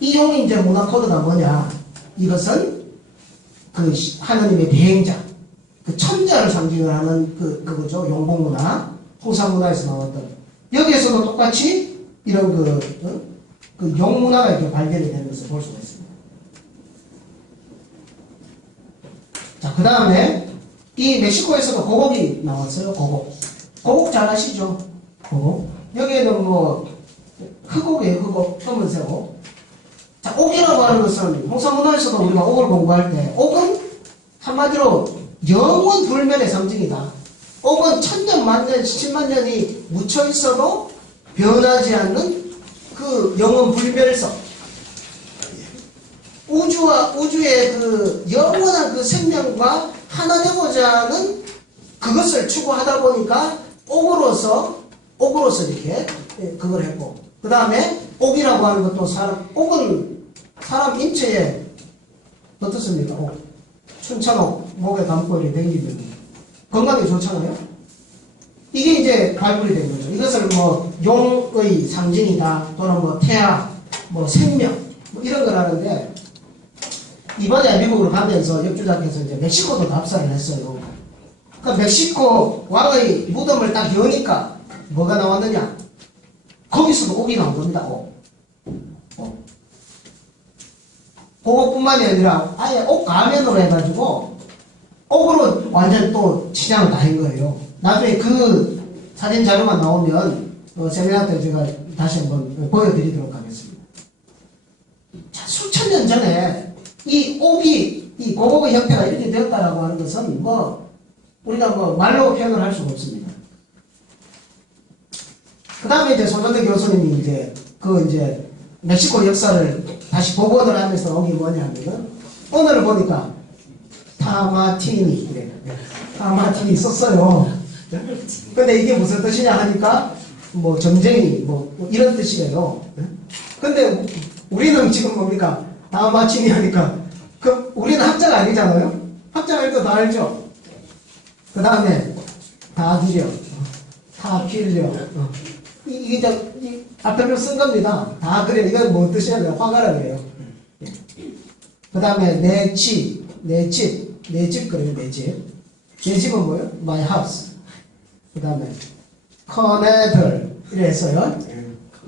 이 용이 이제 문화 코드가 뭐냐? 이것은 그 하느님의 대행자, 그 천자를 상징을 하는 그거죠. 용봉문화, 홍산문화에서 나왔던. 여기에서도 똑같이 이런 그 용문화가 이렇게 발견이 되는 것을 볼 수가 있습니다. 자, 그 다음에 이 멕시코에서도 고곡이 나왔어요. 고곡. 고곡 잘 아시죠? 고곡. 여기에는 뭐 흑옥이에요. 흑옥, 검은색 옥. 자, 옥이라고 하는 것은 홍산문화에서도 우리가 옥을 공부할 때 옥은 한마디로 영원 불멸의 상징이다. 옥은 천년 만년, 10만 년이 묻혀 있어도 변하지 않는 그 영원 불멸성. 우주의 그 영원한 그 생명과 하나 되고자 하는 그것을 추구하다 보니까 옥으로서 이렇게 그걸 했고, 그 다음에 옥이라고 하는 것도 옥은 사람 인체에 어떻습니까? 옥. 춘천옥 목에 감고 이렇게 댕기면 건강에 좋잖아요. 이게 이제 발굴이 된 거죠. 이것을 뭐 용의 상징이다 또는 뭐 태아, 뭐 생명 뭐 이런 걸 하는데, 이번에 미국으로 가면서 역주자께서 이제 멕시코도 답사를 했어요. 그 멕시코 왕의 무덤을 딱 여니까 뭐가 나왔느냐? 거기서도 옥이 나온 겁니다. 옥. 그것뿐만이 아니라 아예 옥 가면으로 해가지고 옥으로 완전 또 치장을 다 한 거예요. 나중에 그 사진 자료만 나오면 세미나 때 제가 다시 한번 보여드리도록 하겠습니다. 자, 수천 년 전에 이 옥이, 이 고곡의 형태가 이렇게 되었다라고 하는 것은 뭐 우리가 뭐 말로 표현을 할 수가 없습니다. 그 다음에 이제 손정대 교수님이 이제 멕시코 역사를 다시 복원을 하면서 옥이 뭐냐면은 오늘 보니까 타마티니, 그래. 타마티니 썼어요. 근데 이게 무슨 뜻이냐 하니까 뭐 점쟁이 뭐 이런 뜻이에요. 근데 우리는 지금 뭡니까? 타마티니 하니까 우리는 학자가 아니잖아요. 학자가 이거 다 알죠. 그 다음에 다 들여, 다 필려. 이게 이 앞에를 쓴 겁니다. 다 그래. 이건 뭔 뜻이냐? 화가라 그래요. 그 다음에 내 집 그래요. 내 집. 내 집은 뭐예요? My house. 그 다음에 커네들 이래 했어요.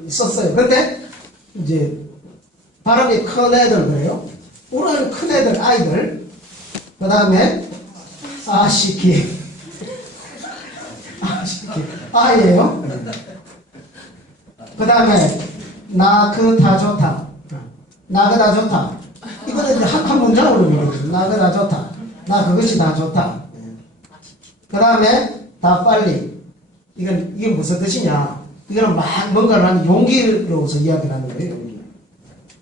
썼어요. 근데 이제 발음이 커네들 그래요. 우리는 큰애들, 아이들. 그 다음에 아시키. 아예요. 그 다음에 나그다 좋다. 나그다 좋다. 이거는 이제 한 문장으로 읽어요. 나그다 좋다. 나 그것이 다 좋다. 그 다음에 다 빨리. 이게 무슨 뜻이냐? 이거는 막 뭔가를 하는 용기로서 이야기를 하는 거예요. 용기.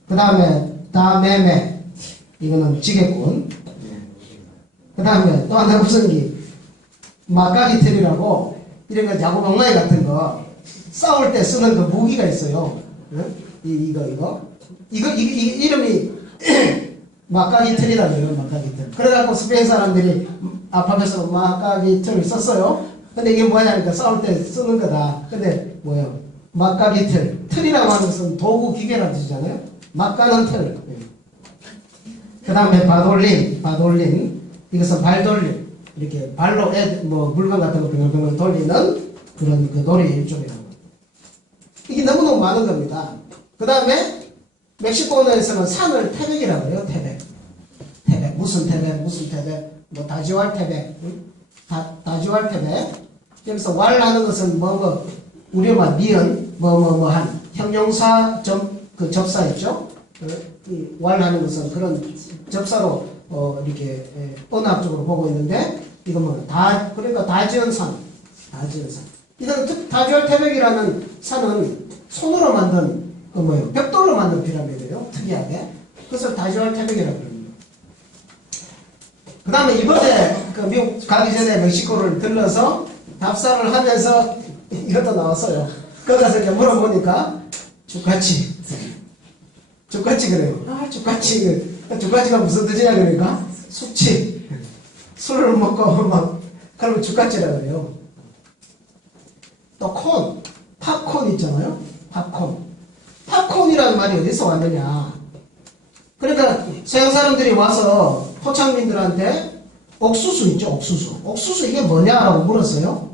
그 다음에 다 매매. 이거는 지게꾼. 그 다음에 또 하나 무슨 기 막가기 틀이라고 이런 거 야구 엉망이 같은 거 싸울 때 쓰는 그 무기가 있어요. 이거 이름이 막가기 틀이라 그래요. 막가기 틀. 그래갖고 스페인 사람들이 알파벳으로 막가기 틀을 썼어요. 근데 이게 뭐냐니까 싸울 때 쓰는 거다. 근데 뭐예요? 막가기 틀. 틀이라고 하는 것은 도구 기계라는 뜻이잖아요. 막가는 틀. 그 다음에 바돌린. 이것은 발 돌림. 이렇게 발로 물건 같은 거 빙글빙글 돌리는 그런 그 놀이의 일종이라고. 이게 너무너무 많은 겁니다. 그 다음에 멕시코 언어에서는 산을 태백이라고 해요. 태백. 태백. 무슨 태백, 무슨 태백, 뭐 다지왈 태백, 응? 다지왈 태백. 여기서 왈 하는 것은 우리말 미연, 한, 형용사 그 접사 있죠? 왈 하는 것은 그런 접사로, 이렇게, 언어학적으로 보고 있는데, 이건 그러니까 다지연산. 다지연산. 이건 다지왈 태백이라는 산은 손으로 만든, 벽돌로 만든 피라미드예요. 특이하게. 그래서 다지왈 태백이라고 그럽니다. 그 다음에 이번에 그 미국 가기 전에 멕시코를 들러서 답사를 하면서 이것도 나왔어요. 거기 가서 이제 물어보니까 죽같이 그래요. 죽같이가 무슨 뜻이냐 그러니까 숙취. 술을 먹고 막 그러면 죽같이라 그래요. 또 팝콘 있잖아요. 팝콘이라는 말이 어디서 왔느냐. 그러니까 서양 사람들이 와서 토착민들한테 옥수수 있죠. 옥수수 이게 뭐냐라고 물었어요.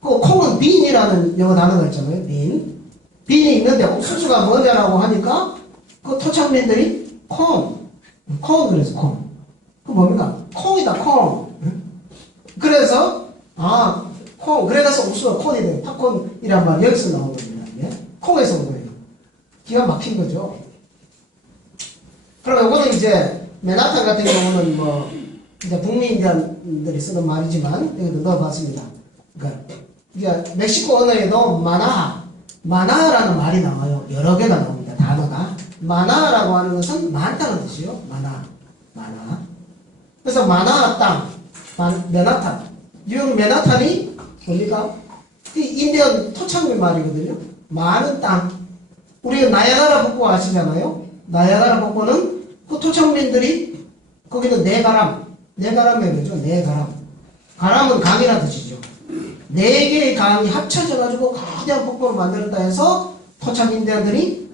그 콩은 빈이라는 영어 단어가 있잖아요. 빈이 있는데 옥수수가 뭐냐라고 하니까 그 토착민들이 콩 그래서 콩. 그 뭡니까? 콩이다 콩. 그래서 콩 그래서 옥수수가 콘이 돼요. 팝콘이란 말이 여기서 나온 겁니다. 이게 콩에서 온 거예요. 기가 막힌 거죠. 그럼 이거는 이제 맨하탄 같은 경우는 이제 북미 인디언들이 쓰는 말이지만 여기도 넣어봤습니다. 그러니까 이게 멕시코 언어에도 마나라는 말이 나와요. 여러 개가 나옵니다. 단어가. 마나라고 하는 것은 많다는 뜻이에요. 마나. 그래서 마나 땅, 맨하탄. 뉴욕 맨하탄이 뭡니까? 인디언 토착민 말이거든요. 많은 땅. 우리가 나야가라 북부 아시잖아요. 나야가라 북부는 그 토착민들이 거기는 네가람이라고 그러죠. 네가람. 가람은 강이라는 뜻이죠. 네 개의 강이 합쳐져가지고 거대한 폭포를 만들었다 해서 토착 인디언들이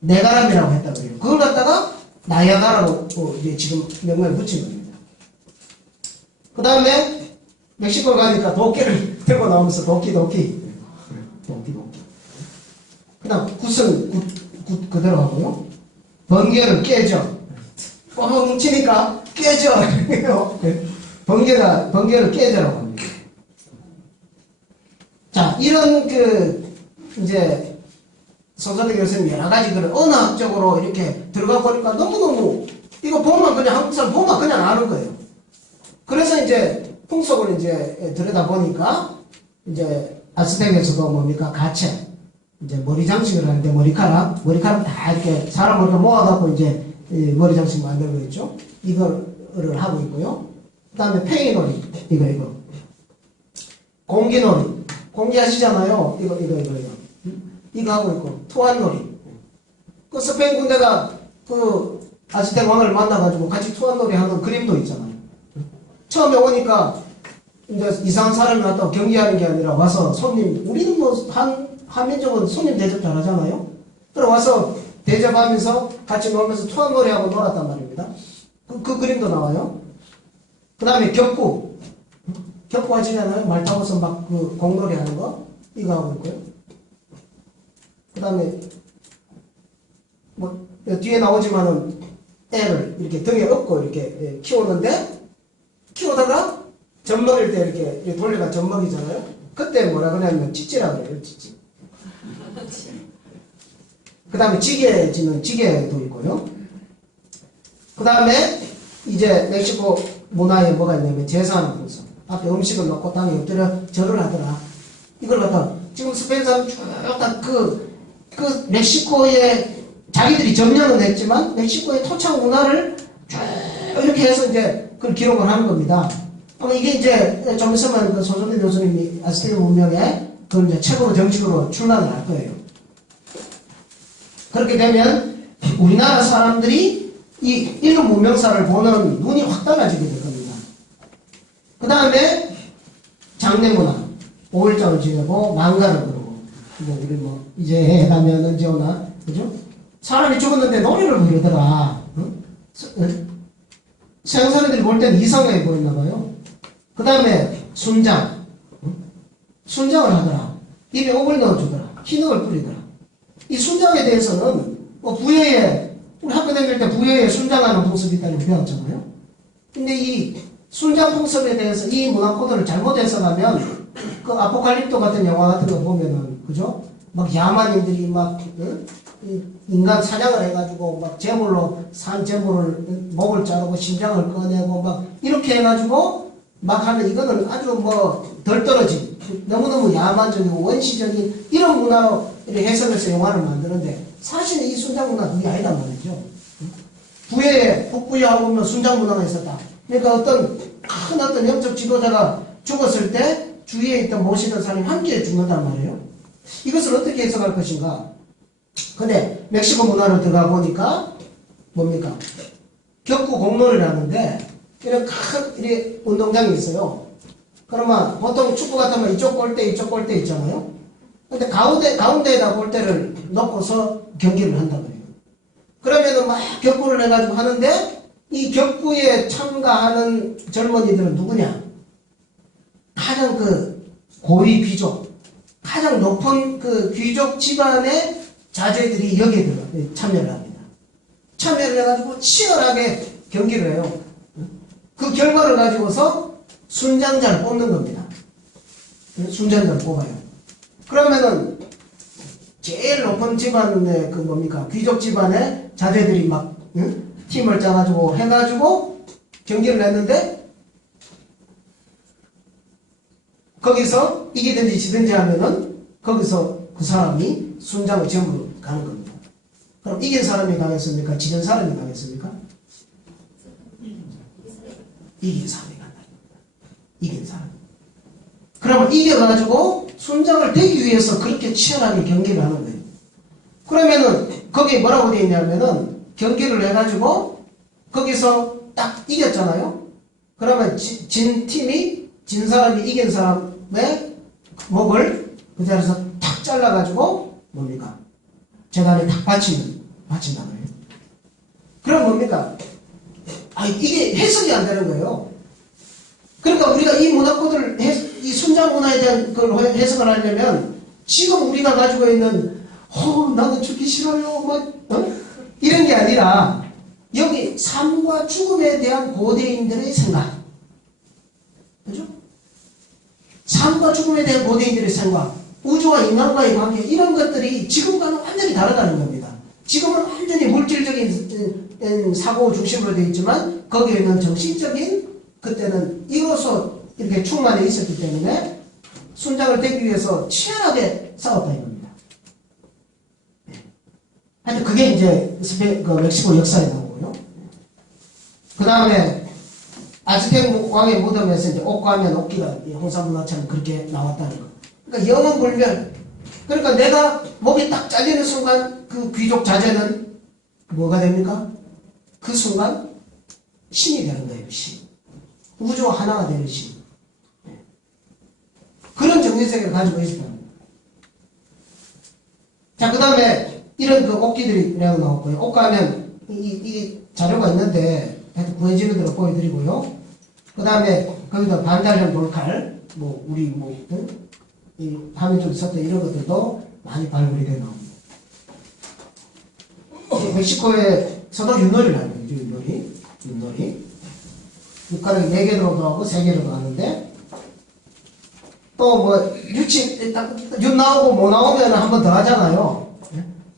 네가람이라고 했다고 그래요. 그걸 갖다가 나야가라고 이제 지금 명명을 붙인 겁니다. 그 다음에 멕시코를 가니까 도끼를 들고 나오면서 도끼. 그 다음 굿은 그대로 하고요. 번개를 깨져. 뭉치니까 깨져. 번개를 깨져라고 합니다. 자, 이런 이제 손선대 교수님 여러 가지 언어학적으로 이렇게 들어가 보니까 너무너무 이거 보면 그냥 한국 사람 보면 그냥 아는 거예요. 그래서 이제 풍속을 이제 들여다보니까 이제 아스텍에서도 뭡니까? 가채. 이제 머리 장식을 하는데 머리카락 다 이렇게 사람 머리를 모아갖고 이제 머리 장식 만들고 있죠. 이거를 하고 있고요. 그 다음에 팽이놀이. 이거. 공기놀이. 공기 하시잖아요. 이거. 이거 하고 있고. 투환놀이. 그 스페인 군대가 그 아즈텍 왕을 만나가지고 같이 투환놀이 하는 그림도 있잖아요. 처음에 오니까 이제 이상한 사람이 왔다고 경기하는 게 아니라 와서 손님, 우리는 한민족은 손님 대접 잘하잖아요. 그래 와서 대접하면서 같이 놀면서 투항놀이하고 놀았단 말입니다. 그 그림도 나와요. 그 다음에 격구 하시잖아요. 말 타고서 막 그 공놀이 하는 거 이거 하고 있고요. 그 다음에 뒤에 나오지만은 애를 이렇게 등에 업고 이렇게 키우는데 키우다가 젖먹일 때 이렇게 돌려가 젖먹이잖아요. 그때 뭐라 그러냐면 찌찌라고 그래요. 찌찌. 그 다음에 지게지는 지게도 있고요. 그 다음에 이제 멕시코 문화에 뭐가 있냐면 제사하는 분석. 앞에 음식을 놓고 땅에 엎드려 절을 하더라. 이걸 갖다 지금 스페인 사람 쭉다 그 멕시코에 자기들이 점령은 했지만 멕시코의 토착 문화를 쭉 이렇게 해서 이제 그걸 기록을 하는 겁니다. 아마 이게 이제 좀 있으면 그 손선대 교수님이 아스텍 문명에 그걸 이제 책으로 정식으로 출간을 할 거예요. 그렇게 되면 우리나라 사람들이 이 이런 문명사를 보는 눈이 확 달라지게 될 겁니다. 그 다음에 장례문화, 5일장을 지내고 망가를 부르고, 우리 이제 가면 언제 오나, 그죠? 사람이 죽었는데 노래를 부르더라. 응? 서양 사람들이 볼 때는 이상하게 보였나봐요. 그 다음에 순장. 순장을 하더라. 입에 옥을 넣어주더라. 희능을 뿌리더라. 이 순장에 대해서는 뭐 부여에 우리 학교 다닐 때 부여에 순장하는 모습이 있다는 걸 배웠잖아요. 근데 이 순장 풍습에 대해서 이 문화 코드를 잘못 해석하면 그 아포칼립토 같은 영화 같은 거 보면은 그죠? 막 야만인들이 막 인간 사냥을 해가지고 막 제물로 산 제물을 목을 자르고 심장을 꺼내고 막 이렇게 해가지고 막 하는 이거는 아주 뭐 덜 떨어진 너무너무 야만적이고 원시적인 이런 문화로 이렇게 해석해서 영화를 만드는데 사실은 이 순장 문화 그게 아니란 말이죠. 부여에 북부여하고 보면 순장 문화가 있었다. 그러니까 어떤 큰 어떤 영적 지도자가 죽었을 때 주위에 있던 모시던 사람이 함께 죽는단 말이에요. 이것을 어떻게 해석할 것인가? 근데 멕시코 문화로 들어가 보니까 뭡니까? 격구 공놀이라는데 이런 큰 이렇게 운동장이 있어요. 그러면 보통 축구 같으면 이쪽 골대 있잖아요. 근데 가운데에다 골대를 놓고서 경기를 한다 그래요. 그러면은 막 격구를 해가지고 하는데 이 격구에 참가하는 젊은이들은 누구냐? 가장 그 고위 귀족, 가장 높은 그 귀족 집안의 자제들이 여기에 참여를 합니다. 참여를 해가지고 치열하게 경기를 해요. 그 결과를 가지고서 순장자를 뽑는 겁니다. 순장자를 뽑아요. 그러면은 제일 높은 집안의 그 뭡니까? 귀족 집안의 자제들이 막 팀을 짜가지고 해가지고 경기를 했는데 거기서 이기든지 지든지 하면은 거기서 그 사람이 순장을 전부 가는 겁니다. 그럼 이긴 사람이 당했습니까? 지는 사람이 당했습니까? 이긴 사람이 간다. 이긴 사람. 그러면 이겨가지고 순장을 되기 위해서 그렇게 치열하게 경기를 하는 거예요. 그러면은 거기에 뭐라고 되어 있냐면은 경기를 해가지고 거기서 딱 이겼잖아요. 그러면 진 팀이 진 사람이 이긴 사람의 목을 그 자리에서 탁 잘라가지고 뭡니까? 재단에 탁 바친다 그래요. 그럼 뭡니까? 이게 해석이 안 되는 거예요. 그러니까 우리가 이 문화 코드를 이 순장 문화에 대한 걸 해석을 하려면 지금 우리가 가지고 있는 나도 죽기 싫어요 이런 게 아니라 여기 삶과 죽음에 대한 고대인들의 생각, 그죠? 삶과 죽음에 대한 고대인들의 생각, 우주와 인간과의 관계 이런 것들이 지금과는 완전히 다르다는 겁니다. 지금은 완전히 물질적인 사고 중심으로 되어 있지만 거기에는 정신적인 그때는 이로써 이렇게 충만해 있었기 때문에 순장을 되기 위해서 치열하게 싸웠다 이겁니다. 하여튼 그게 이제 멕시코 역사에 나오고요. 그 다음에 아즈텍 왕의 무덤에서 이제 옥과면 옥기가 홍사문화처럼 그렇게 나왔다는 거. 그러니까 영원불멸. 그러니까 내가 목이 딱 잘리는 순간 그 귀족 자제는 뭐가 됩니까? 그 순간 신이 되는 거예요. 신. 우주와 하나가 되는 신. 그런 정신세계를 가지고 있습니다. 자, 그 다음에 이런 그 옥기들이 나왔고요. 옥가면 이 자료가 있는데 하여튼 구해지는 대로 보여드리고요. 그 다음에 거기다 반달형 돌칼, 이 화면 좀 있었던 이런 것들도 많이 발굴이 돼 나옵니다. 멕시코에서도 윷놀이를 하는 거죠. 윷놀이. 육가락이 4개 들어가고 3개 들어가는데 또 뭐 윷 나오고 뭐 나오면 한 번 더 하잖아요.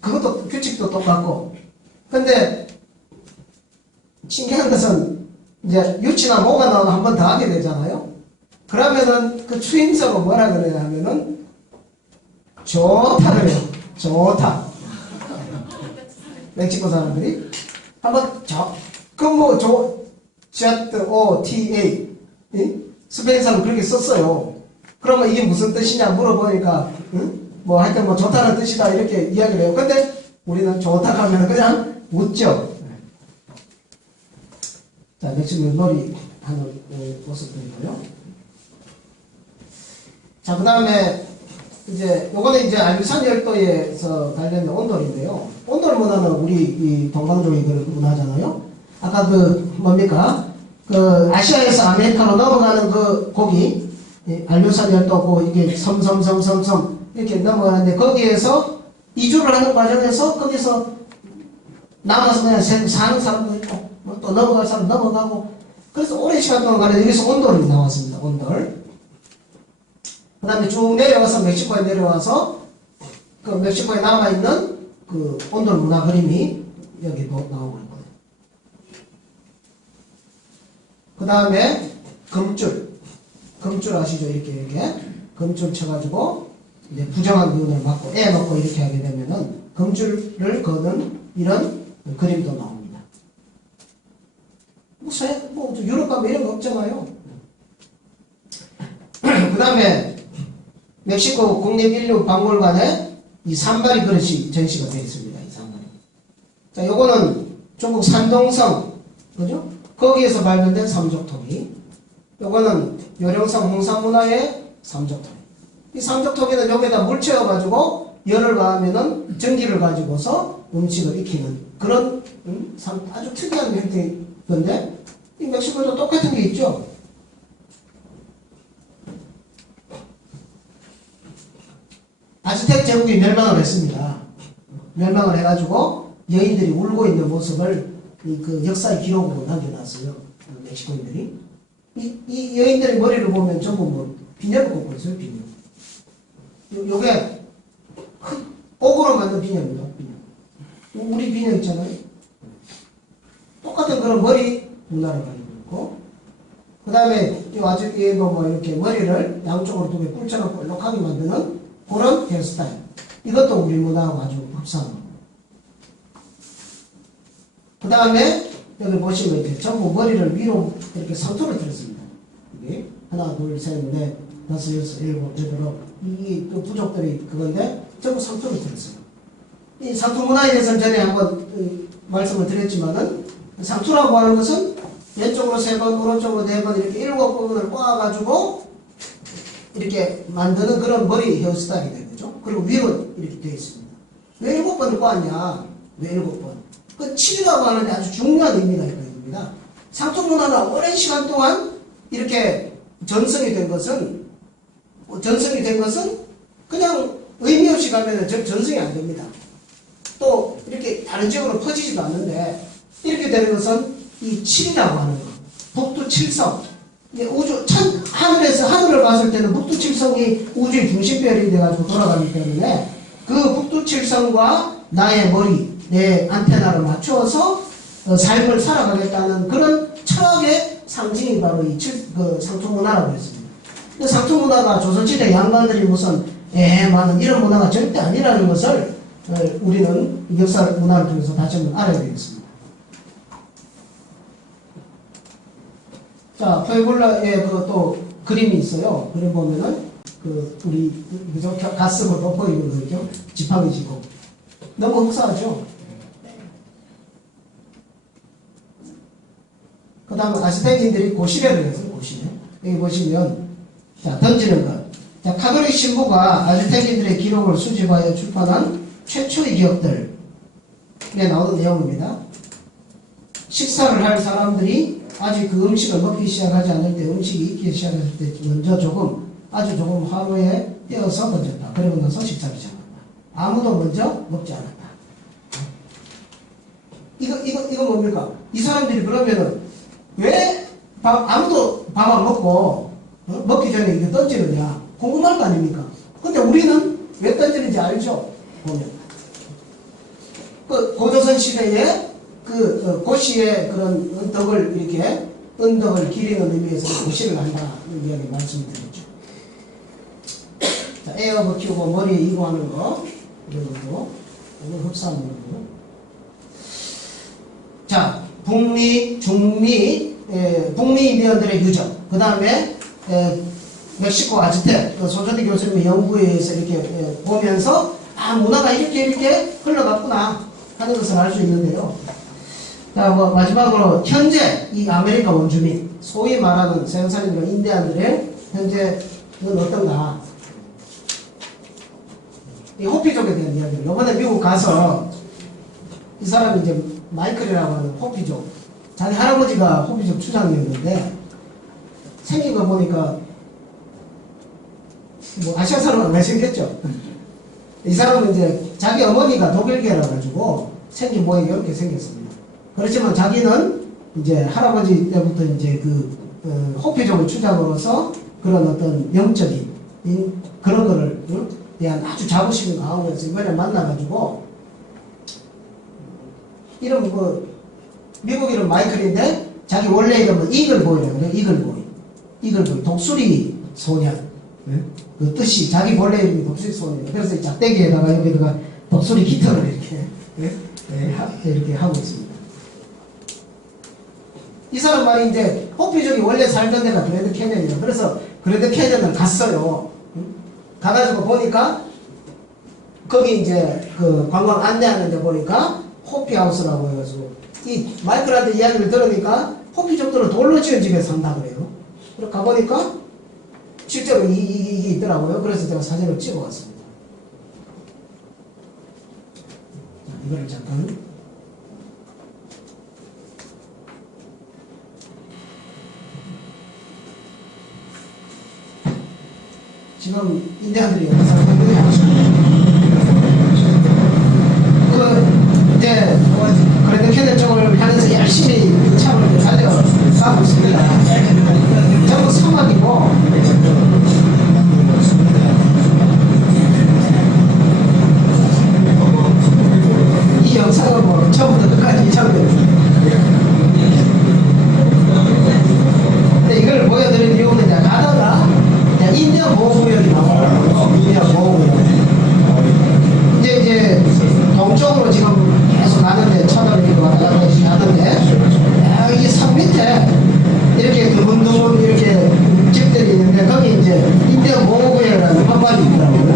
그것도 규칙도 똑같고. 근데 신기한 것은 이제 유치나 뭐가 나오고 한 번 더 하게 되잖아요. 그러면은 그 추임새로 뭐라 그래야 하면은 좋다 그래요. 좋다. 멕시코 사람들이 한번 ZOTA 스페인 사람 그렇게 썼어요. 그러면 이게 무슨 뜻이냐 물어보니까 뭐 하여튼 뭐 좋다는 뜻이다 이렇게 이야기를 해요. 근데 우리는 좋다 하면 그냥 웃죠. 자, 멕시코 놀이 하는 모습들이고요. 자, 그 다음에 이제 요거는 이제 알류산 열도에서 관련된 온돌인데요. 온돌 문화는 우리 이 동방족의 그 문화잖아요. 아까 그 뭡니까? 그 아시아에서 아메리카로 넘어가는 그 고기 안료산이 또 이게 섬 이렇게 넘어가는데 거기에서 이주를 하는 과정에서 거기서 남아서 그냥 사는 사람도 있고 또 넘어갈 사람 넘어가고 그래서 오랜 시간 동안 가는데 여기서 온돌이 나왔습니다. 온돌. 그 다음에 쭉 내려와서 멕시코에 내려와서 그 멕시코에 남아있는 그 온돌 문화 그림이 여기 나오고 있거든요. 그 다음에 금줄 아시죠? 이렇게 금줄 쳐가지고 이제 부정한 기운을 막고 애 넣고 이렇게 하게 되면은 금줄을 거는 이런 그림도 나옵니다. 뭐 유럽 가면 이런 거 없잖아요. 그 다음에 멕시코 국립인류박물관에 이 산발이 그릇이 전시가 되어 있습니다. 이 산발이. 자, 요거는 중국 산동성, 그죠? 거기에서 발견된 삼적토기. 요거는 요령성 홍산문화의 삼적토기. 이 삼적토기는 여기에다 물 채워가지고 열을 가하면은 전기를 가지고서 음식을 익히는 그런 아주 특이한 형태인데 이 멕시코에도 똑같은 게 있죠. 아즈텍 제국이 멸망을 했습니다. 멸망을 해가지고 여인들이 울고 있는 모습을 그 역사의 기록으로 남겨놨어요. 멕시코인들이. 이 여인들의 머리를 보면 전부 뭐 비녀를 꽂고 있어요. 비녀. 요게 옥으로 만든 비녀입니다. 비녀. 우리 비녀 있잖아요. 똑같은 그런 머리 문화를 가지고 있고 그 다음에 아직도 뭐 이렇게 머리를 양쪽으로 두 개 뿔처럼 볼록하게 만드는 그런 헤어스타일. 이것도 우리 문화하고 아주 흡사한 겁니다. 그 다음에 여기 보시면 이제 전부 머리를 위로 이렇게 상토를 들었습니다. 이게 하나, 둘, 셋, 넷, 다섯, 여섯, 일곱, 여덟, 이 부족들이 그건데 전부 상토를 들었어요. 이 상토 문화에 대해서는 전에 한번 말씀을 드렸지만은 상토라고 하는 것은 왼쪽으로 3번, 오른쪽으로 4번 이렇게 7부분을 꼬아가지고 이렇게 만드는 그런 머리 헤어스타일이 되는 거죠. 그리고 위로 이렇게 되어 있습니다. 왜 7번을 꼬았냐? 왜 7번? 그 7이라고 하는데 아주 중요한 의미가 있습니다. 상토 문화가 오랜 시간 동안 이렇게 전성이 된 것은 그냥 의미 없이 가면 전성이 안 됩니다. 또 이렇게 다른 지역으로 퍼지지도 않는데 이렇게 되는 것은 이 7이라고 하는 것. 북두칠성. 하늘을 봤을 때는 북두칠성이 우주의 중심별이 돼가지고 돌아가기 때문에 그 북두칠성과 나의 머리, 내 안테나를 맞추어서 삶을 살아가겠다는 그런 철학의 상징이 바로 이 상토문화라고 했습니다. 근데 상토문화가 조선시대 양반들이 무슨 많은 이런 문화가 절대 아니라는 것을 우리는 역사 문화를 통해서 다시 한번 알아야 되겠습니다. 자, 포에볼라의 또 그림이 있어요. 그림 보면은 우리 그죠? 가스불 덮어 있는 거죠. 지팡이 지고 너무 흡사하죠. 그 다음에 아즈텍인들이 고시레를 했어요. 고시레. 여기 보시면 자, 던지는 것. 자, 카톨릭 신부가 아즈텍인들의 기록을 수집하여 출판한 최초의 기억들에 나오는 내용입니다. 식사를 할 사람들이 아직 그 음식을 먹기 시작하지 않을 때, 음식이 익기 시작할 때 먼저 아주 조금 화로에 떼어서 던졌다. 그러고 나서 식사를 시작한다. 아무도 먼저 먹지 않았다. 이거 뭡니까? 이 사람들이 그러면은 왜 아무도 밥 안 먹고 먹기 전에 이거 던지느냐? 궁금할 거 아닙니까? 근데 우리는 왜 던지는지 알죠? 보면. 고조선 시대에 고시의 그런 덕을 이렇게 은덕을 기리는 의미에서 고시를 한다는 이야기 말씀드렸죠. 자, 에어버 키우고 머리에 이고 하는 거 이런 것도 오늘 흡사한 거고. 자, 북미, 중미, 북미 인디언들의 유적. 그 다음에 멕시코 아즈텍 소조디 교수님의 연구에 의해서 이렇게 보면서 문화가 이렇게 흘러갔구나 하는 것을 알 수 있는데요. 자, 마지막으로 현재 이 아메리카 원주민, 소위 말하는 서양사람이나 인디안들의 현재는 어떤가? 이 호피족에 대한 이야기를 이번에 미국 가서 이 사람이 이제 마이클이라고 하는 호피족, 자기 할아버지가 호피족 추장이었는데 생긴 거 보니까 뭐 아시아 사람 안 생겼죠. 이 사람은 이제 자기 어머니가 독일계라 가지고 생긴 모양이 이렇게 생겼습니다. 그렇지만 자기는 이제 할아버지 때부터 이제 호피족을 추장으로서 그런 어떤 영적인 그런 거를 대한 아주 자부심이 강하면서 이번에 만나가지고 이름 미국 이름 마이클인데 자기 원래 이름은 이글보이라고 그래요. 이글보이 독수리 소년. 그 뜻이 자기 본래 이름이 독수리 소년이에요. 그래서 이 짝대기에다가 여기다가 독수리 깃털을 이렇게 하고 있습니다. 이 사람 말이 이제 호피족이 원래 살던 데가 그랜드 캐년이에요. 그래서 그랜드 캐년을 갔어요. 가가지고 보니까 거기 이제 그 관광 안내하는 데 보니까 호피하우스라고 해가지고 이 마이클한테 이야기를 들으니까 호피족들은 돌로 지은 집에 산다 그래요. 그래서 가보니까 실제로 이게 있더라고요. 그래서 제가 사진을 찍어 왔습니다. 이거를 잠깐. 지금 인디안들이 여기 살거든요. 이제 그래도 캐년 쪽을 향해서 열심히 차를 달려가고 있습니다. 전부 사막이고 이 영상은 뭐 처음부터 끝까지 이창됩니다. 근데 이걸 보여드린 이유는 이제 가다가 인디언 보호구역이 나와요. 인디언 보호구역. 이제 동쪽으로 지금 계속 가는데 쳐다보니까 왔다 갔다 하는데 이 산 밑에 이렇게 드문드문 이렇게 집들이 있는데 거기 이제 인디언 보호구역이라는 한마디 있더라고요.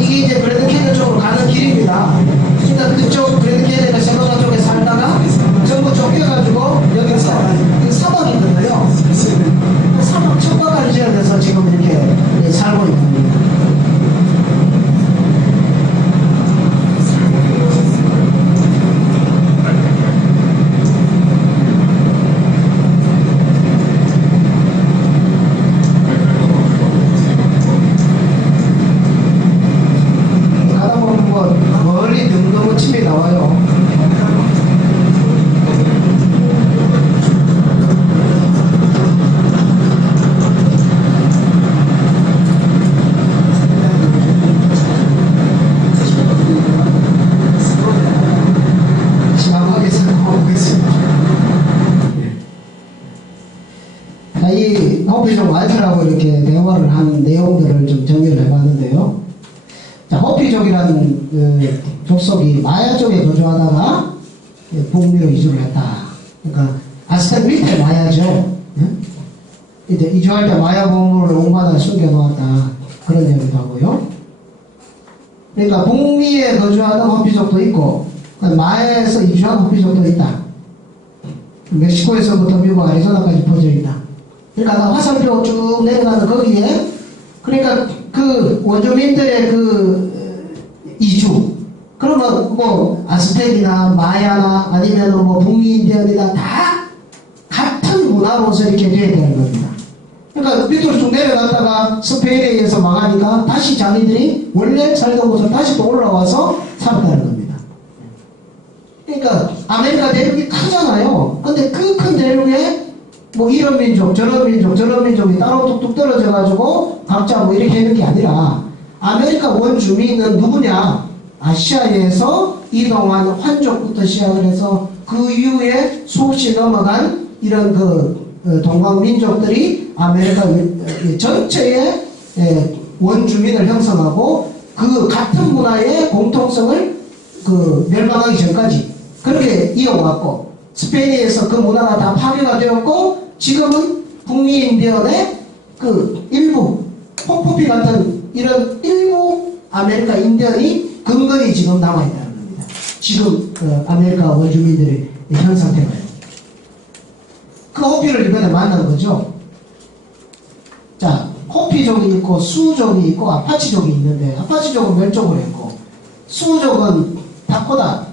이게 이제 그랜드 캐년 쪽으로 가는 길입니다. 일단 그쪽 그랜드 캐년의 세노사 쪽에 살다가 전부 쫓겨가지고 여기서 사막이거든요. 사막 척박한 지역에서 지금 이렇게 살고 있습니다. 가다 보면 뭐 멀리 능동은 침이 나와요. 이 호피족 와이프라고 이렇게 대화를 하는 내용들을 좀 정리를 해봤는데요. 자, 호피족이라는 족속이 마야 쪽에 거주하다가 북미로 이주를 했다. 그러니까 아스텍 밑에 마야죠. 이제 이주할 때 마야 보물을 옹마다 숨겨놓았다. 그런 얘기도 하고요. 그러니까 북미에 거주하던 호피족도 있고 마야에서 이주한 호피족도 있다. 멕시코에서부터 미국 아리조나까지 퍼져 있다. 그러니까 화살표 쭉 내려가는 거기에 그러니까 그 원주민들의 이주 그러면 뭐 아스텍이나 마야나 아니면 뭐 북미 인디언이나 다 같은 문화로서 이렇게 돼야 되는 겁니다. 그러니까 밑으로 쭉 내려갔다가 스페인에 의해서 망하니까 다시 자기들이 원래 살던 곳으로 다시 또 올라와서 살았다는 겁니다. 그러니까 아메리카 대륙이 크잖아요. 근데 그 큰 대륙에 뭐 이런 민족, 저런 민족이 따로 뚝뚝 떨어져 가지고 각자 뭐 이렇게 하는 게 아니라 아메리카 원주민은 누구냐? 아시아에서 이동한 환족부터 시작을 해서 그 이후에 수없이 넘어간 이런 동방 민족들이 아메리카 전체의 원주민을 형성하고 그 같은 문화의 공통성을 멸망하기 전까지 그렇게 이어왔고 스페인에서 그 문화가 다 파괴가 되었고 지금은 북미 인디언의 일부 호피 같은 이런 일부 아메리카 인디언이 근거리 지금 남아있다는 겁니다. 지금 아메리카 원주민들의 현 상태가요. 그 호피를 이번에 만난 거죠. 자, 호피족이 있고 수족이 있고 아파치족이 있는데 아파치족은 멸종을 했고 수족은 다코다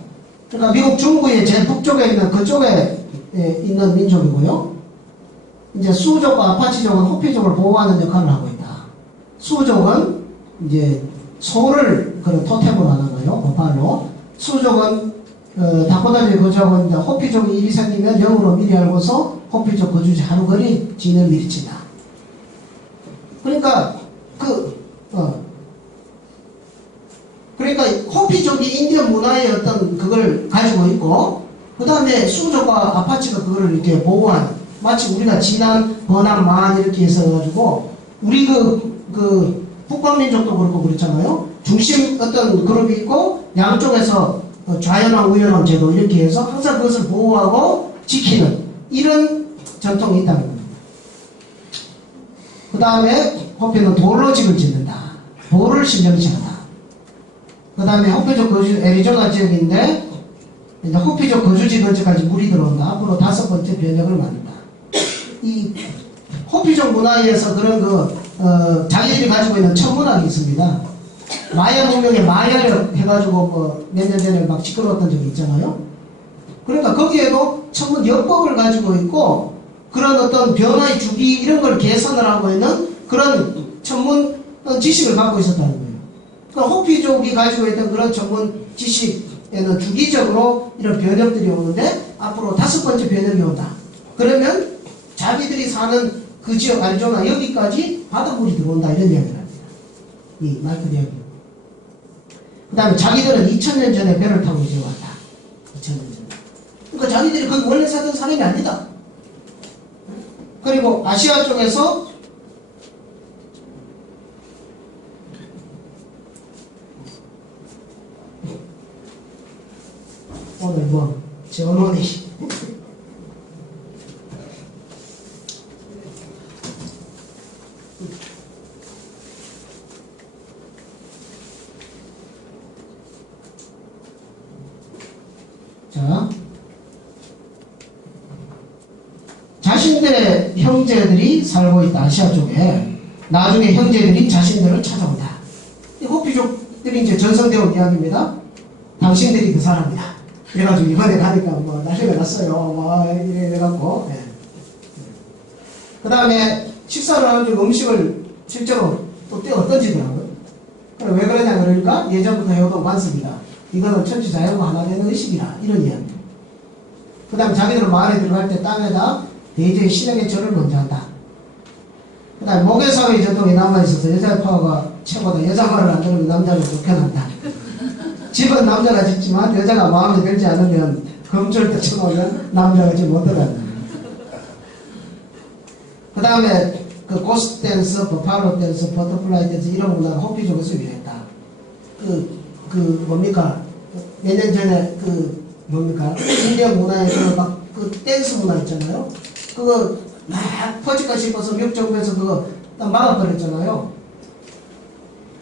그러니까 미국 중부의 제일 북쪽에 있는 그쪽에 있는 민족이고요. 이제 수족과 아파치족은 호피족을 보호하는 역할을 하고 있다. 수족은 이제 소를 그런 토템으로 하나봐요. 버팔로. 수족은 다코타주에 거주하고 있는데 호피족이 일이 생기면 영으로 미리 알고서 호피족 거주지 하루거리 진을 미리 친다. 그러니까 그러니까 호피족이 인디언 문화의 어떤 그걸 가지고 있고, 그 다음에 수족과 아파치가 그거를 이렇게 보호한, 마치 우리가 진안, 번안, 만 이렇게 해서 가지고 우리 북방민족도 그렇고 그렇잖아요. 중심 어떤 그룹이 있고 양쪽에서 좌연왕, 우연왕 제도 이렇게 해서 항상 그것을 보호하고 지키는 이런 전통이 있다는 겁니다. 그 다음에 호피는 돌로 집을 짓는다. 돌을 신경치 않다. 그 다음에 호피족 거주, 애리조나 지역인데 이제 호피족 거주지 근처까지 물이 들어온다. 앞으로 5번째 변역을 만든다. 이 호피족 문화에서 그런 자기들이 가지고 있는 천문학이 있습니다. 마야 문명의 마야를 해가지고 몇 년 전에 막 시끄러웠던 적이 있잖아요. 그러니까 거기에도 천문 역법을 가지고 있고 그런 어떤 변화의 주기 이런 걸 계산을 하고 있는 그런 천문 지식을 갖고 있었다는 거예요. 그러니까 호피족이 가지고 있던 그런 전문 지식에는 주기적으로 이런 변형들이 오는데 앞으로 5번째 변형이 온다. 그러면 자기들이 사는 그 지역 아리조나 여기까지 바닷물이 들어온다 이런 이야기를 합니다. 이 마이클 이야기. 그 다음에 자기들은 2000년 전에 배를 타고 이제 왔다. 2000년 전에. 그러니까 자기들이 거기 원래 살던 사람이 아니다. 그리고 아시아 쪽에서 오늘 전원이 자, 자신들의 형제들이 살고 있다. 아시아 쪽에 나중에 형제들이 자신들을 찾아온다. 이 호피족들이 이제 전성되어 온 이야기입니다. 당신들이 그 사람이다. 그래가지고 이번에 가니까 난리가 났어요. 이래갖고. 네. 그 다음에 식사를 하고 음식을 실제로 또 던지더라고요. 그럼 왜 그러냐 그러니까 예전부터 해오던 관습이다. 이거는 천지자연과 하나 되는 의식이다. 이런 이야기입니다. 그 다음에 자기들은 마을에 들어갈 때 땅에다 대제의 신에게 절을 먼저 한다. 그 다음에 모계사회의 전통이 남아있어서 여자의 파워가 최고다. 여자 말을 안 들으면 남자를 쫓겨난다. 집은 남자가 짓지만 여자가 마음에 들지 않으면 검줄도 쳐놓으면 남자가 집 못 들어간다. 그 다음에 그 고스트 댄스, 버팔로 댄스, 버터플라이 댄스 이런 문화가 호피족에서 유행했다. 뭡니까? 몇 년 전에 인디언 문화에서 막 댄스 문화 있잖아요. 그거 막 퍼질까 싶어서 미국 정부에서 그거 딱 막아버렸잖아요.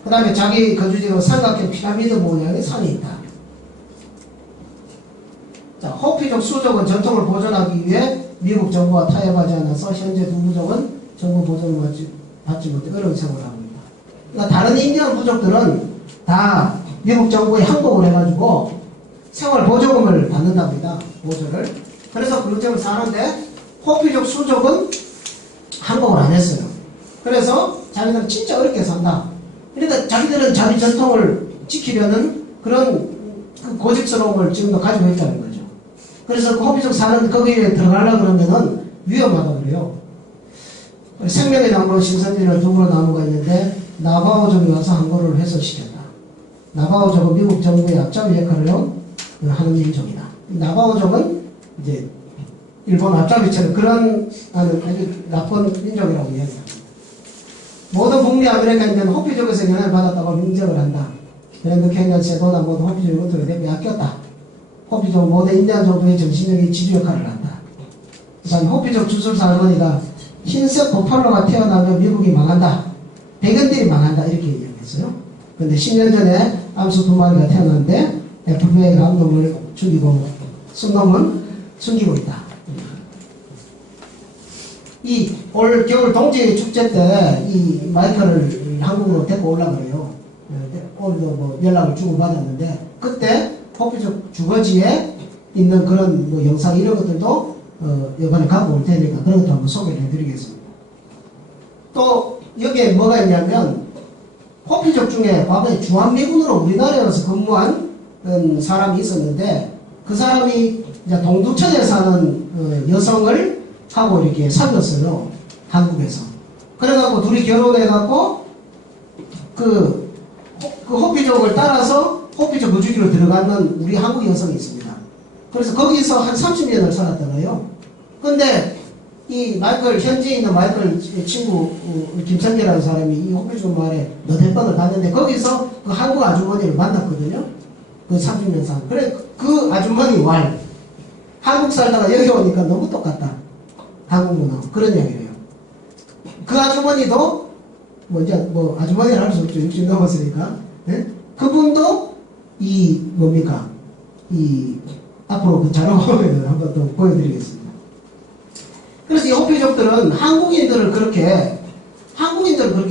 그 다음에 자기 거주지로 삼각형 피라미드 모양의 산이 있다. 자, 호피족 수족은 전통을 보존하기 위해 미국 정부와 타협하지 않아서 현재 두 부족은 정부 보존을 받지 못해 어려운 생활을 하고 있다. 그러니까 다른 인디언 부족들은 다 미국 정부에 항복을 해가지고 생활 보조금을 받는답니다. 보조를. 그래서 그 점을 사는데 호피족 수족은 항복을 안 했어요. 그래서 자기들은 진짜 어렵게 산다. 그러니까 자기들은 자기 전통을 지키려는 그런 고집스러움을 지금도 가지고 있다는 거죠. 그래서 그 호피족 사는 거기에 들어가려고 그러면은 위험하다고 그래요. 생명의 나무로 신선지를 두부로 나무가 있는데 나바오족이 와서 항구를 훼손시켰다. 나바오족은 미국 정부의 앞잡이 역할을 하는 민족이다. 나바오족은 이제 일본 앞잡이처럼 그런 아주 나쁜 민족이라고 이야기합니다. 모든 북미 아메리카인들은 호피족에서 영향을 받았다고 인정을 한다. 그런데 케냐, 세도나 모든 호피족의 것들에 대해 맡겼다. 호피족 모든 인디안 정부의 정신력이 지주 역할을 한다. 그다음 호피족 주술사 할머니가 흰색 버팔로가 태어나면 미국이 망한다. 백인들이 망한다. 이렇게 얘기했어요. 근데 10년 전에 암수 2마리가 태어났는데 FBI가 한 놈을 죽이고 순놈은 숨기고 있다. 이 올 겨울 동지 축제 때 이 마이크를 한국으로 데리고 오려고 그래요. 오늘도 연락을 주고받았는데 그때 호피족 주거지에 있는 그런 영상 이런 것들도 이번에 갖고 올 테니까 그런 것도 한번 소개를 해드리겠습니다. 또 여기에 뭐가 있냐면 호피족 중에 과거에 주한미군으로 우리나라에 와서 근무한 사람이 있었는데 그 사람이 이제 동두천에 사는 여성을 하고 이렇게 사귀었어요. 한국에서. 그래갖고 둘이 결혼해갖고 그 호피족을 따라서 호피족 거주지로 들어가는 우리 한국 여성이 있습니다. 그래서 거기서 한 30년을 살았잖아요. 근데 이 마이클, 현지에 있는 마이클 친구 김성기라는 사람이 이 호피족 마을에 너댓 번을 갔는데 거기서 그 한국 아주머니를 만났거든요. 그 30년 산. 그래 그 아주머니 말 한국 살다가 여기 오니까 너무 똑같다. 한국 문화 그런 얘기를 해요. 그 아주머니도 뭐 이제 뭐 아주머니를 할 수 없죠. 60 넘었으니까. 네? 그분도 이 뭡니까 이 앞으로 그 자료화면을 한번 더 보여드리겠습니다. 그래서 이 호피족들은 한국인들을 그렇게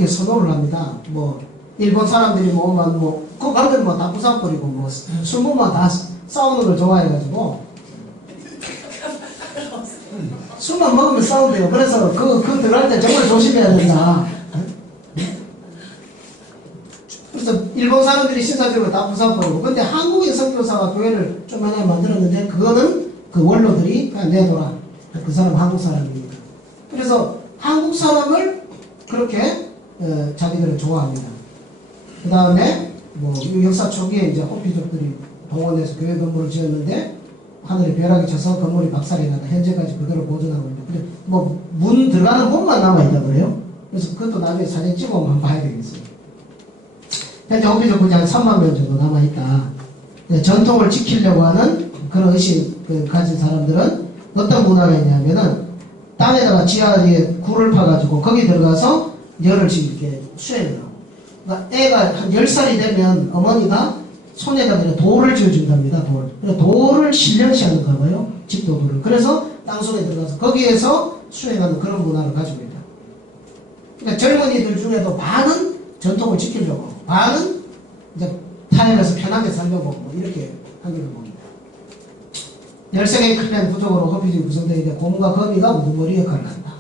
선호를 합니다. 뭐 일본 사람들이 그거 가면 뭐 다 부산거리고 뭐 술 먹으면 다 싸우는 걸 좋아해가지고 술만 먹으면 싸운대요. 그래서 그 들어갈 때 정말 조심해야 된다. 그래서 일본 사람들이 신사적으로 다 부산거리고 근데 한국인 선교사가 교회를 좀 하나 만들었는데 그거는 그 원로들이 그냥 내둬라. 그 사람 한국 사람입니다. 그래서 한국 사람을 그렇게 자기들은 좋아합니다. 그 다음에 뭐 역사 초기에 이제 호피족들이 동원해서 교회 건물을 지었는데 하늘에 벼락이 쳐서 건물이 박살이 나다 현재까지 그대로 보존하고 있는데 근데 뭐 문 들어가는 문만 남아있다 그래요. 그래서 그것도 나중에 사진 찍어보면 한번 봐야 되겠어요. 현재 호피족 군이 한 3만 명 정도 남아있다. 전통을 지키려고 하는 그런 의식 가진 사람들은 어떤 문화가 있냐면은 땅에다가 지하에 굴을 파가지고 거기 들어가서 열흘씩 이렇게 수행을 하고 그러니까 애가 한 10살이 되면 어머니가 손에다 그냥 돌을 지어준답니다. 돌을 신령시하는가 봐요. 집도들을. 그래서 땅속에 들어가서 거기에서 수행하는 그런 문화를 가지고 있다. 그러니까 젊은이들 중에도 반은 전통을 지키려고 하고 반은 이제 타협해서 편하게 살려고 뭐 이렇게 하기를 봅니다. 13개의 클랜 부족으로 호피족이 구성되어 있는데 곰과 거미가 우두머리 역할을 한다.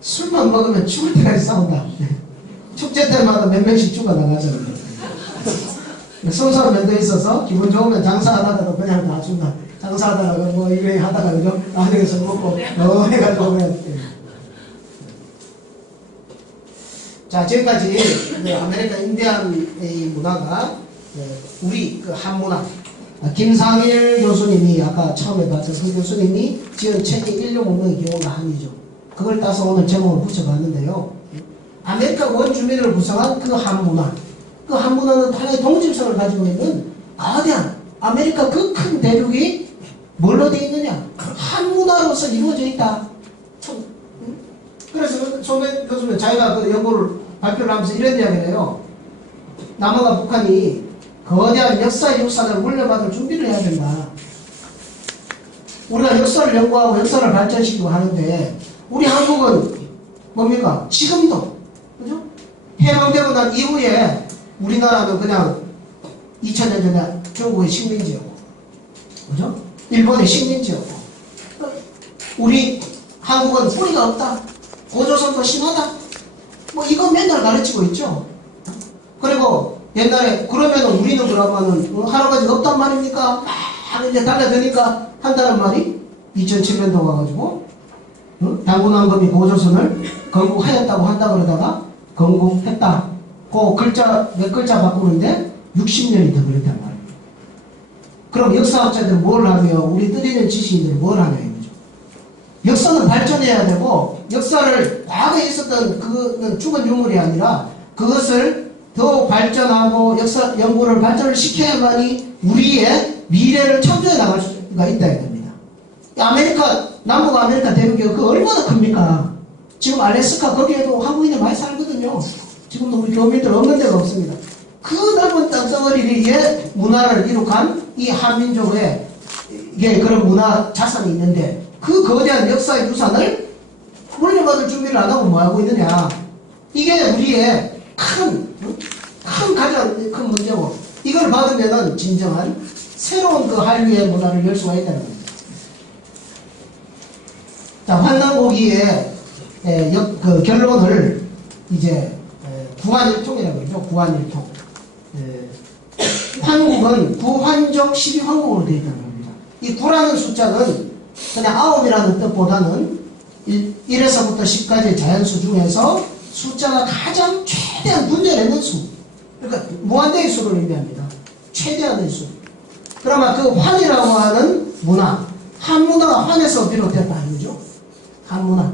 술만 먹으면 죽을 때까지 싸운다. 축제 때마다 몇 명씩 죽어나가잖아요. 순서로 면돼 있어서 기분 좋으면 장사 안 하다가 그냥 놔준다. 장사하다가 뭐 이래 하다가 그죠? 나중에 술 먹고 해가지고 그냥. 자 지금까지 아메리카 인디안의 문화가 우리 그 한문화 김상일 교수님이 아까 처음에 봤던 그 교수님이 지은 책이 인류 문명의 기원과 한이죠. 그걸 따서 오늘 제목을 붙여봤는데요. 아메리카 원주민을 구성한 그 한문화. 그 한문화는 하나의 동질성을 가지고 있는 거대한 아메리카 그 큰 대륙이 뭘로 되어 있느냐? 한문화로서 이루어져 있다. 그래서 소매 교수는 자기가 그 연구를 발표를 하면서 이런 이야기를 해요. 남한과 북한이 거대한 역사 유산을 물려받을 준비를 해야 된다. 우리가 역사를 연구하고 역사를 발전시키고 하는데 우리 한국은 뭡니까? 지금도 그죠? 해방되고 난 이후에 우리나라는 그냥 2000년 전에 중국의 식민지였고 그죠? 일본의 식민지였고 우리 한국은 뿌리가 없다. 고조선도 신화다. 뭐 이거 맨날 가르치고 있죠. 그리고 옛날에 그러면은 우리는 그러면은 할아버지가 없단 말입니까? 막 이제 달려드니까 한다는 말이 2007년도 와가지고 당군왕금이 고조선을 건국하였다고 한다 그러다가 건국했다. 그 글자 몇 글자 바꾸는데 60년이 더 걸렸단 말이에요. 그럼 역사학자들은 뭘 하며 우리 뜻있는 지식인들은 뭘 하냐 이거죠. 역사는 발전해야 되고 역사를 과거에 있었던 그는 죽은 유물이 아니라 그것을 더 발전하고 역사 연구를 발전을 시켜야만이 우리의 미래를 창조해 나갈 수가 있다 이겁니다. 아메리카 남북 아메리카 대륙이 그 얼마나 큽니까? 지금 알래스카 거기에도 한국인이 많이 살거든요. 지금도 우리 교민들 없는 데가 없습니다. 그 넓은 땅덩어리에 문화를 이룩한 이 한민족의 이게 그런 문화 자산이 있는데 그 거대한 역사의 유산을 물려받을 준비를 안 하고 뭐 하고 있느냐? 이게 우리의 가장 큰 문제고 이걸 받으면은 진정한 새로운 그 한류의 문화를 열 수가 있다는 겁니다. 자, 환난고기의 그 결론을 이제 구한일통이라고 그러죠. 구한일통. 환국은 구환적 12환국으로 되어 있다는 겁니다. 이 9라는 숫자는 그냥 9이라는 뜻보다는 1에서부터 10까지의 자연수 중에서 숫자가 가장 최대한 분열되는 수. 그러니까 무한대의 수를 의미합니다. 최대한의 수. 그러면 그 환이라고 하는 문화, 한문화가 환에서 비롯됐다는 거죠. 한문화.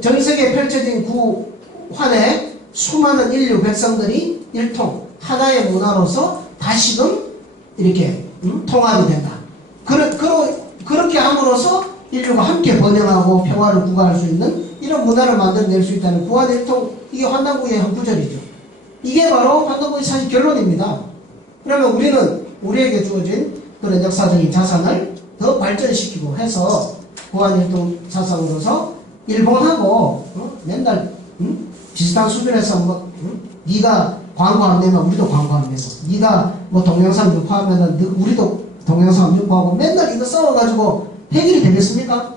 전 세계에 펼쳐진 구환에 수많은 인류 백성들이 일통, 하나의 문화로서 다시금 이렇게 통합이 된다. 그렇게 함으로써 인류가 함께 번영하고 평화를 구가할 수 있는 이런 문화를 만들어낼 수 있다는 구한일통, 이게 환단국의 한 구절이죠. 이게 바로 환단국의 사실 결론입니다. 그러면 우리는 우리에게 주어진 그런 역사적인 자산을 더 발전시키고 해서 구한일통 사상으로서 일본하고 맨날 비슷한 수준에서 네가 광고 안 내면 우리도 광고 안 내고, 네가 뭐 동영상 유포하면 우리도 동영상 유포하고, 맨날 이거 싸워가지고 해결이 되겠습니까?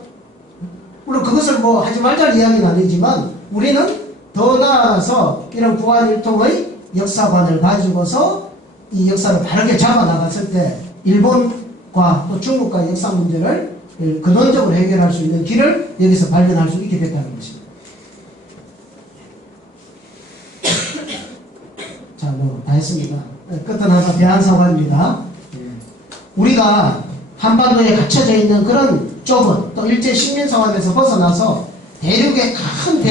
물론 그것을 뭐 하지 말자는 이야기는 아니지만 우리는 더 나아가서 이런 구한일통의 역사관을 가지고서 이 역사를 바르게 잡아나갔을 때 일본과 또 중국과의 역사 문제를 근원적으로 해결할 수 있는 길을 여기서 발견할 수 있게 됐다는 것입니다. 자, 뭐 다 했습니다. 끝은 항상 대한사관입니다. 우리가 한반도에 갇혀져 있는 그런 좁은 또 일제 식민사관에서 벗어나서 대륙의 큰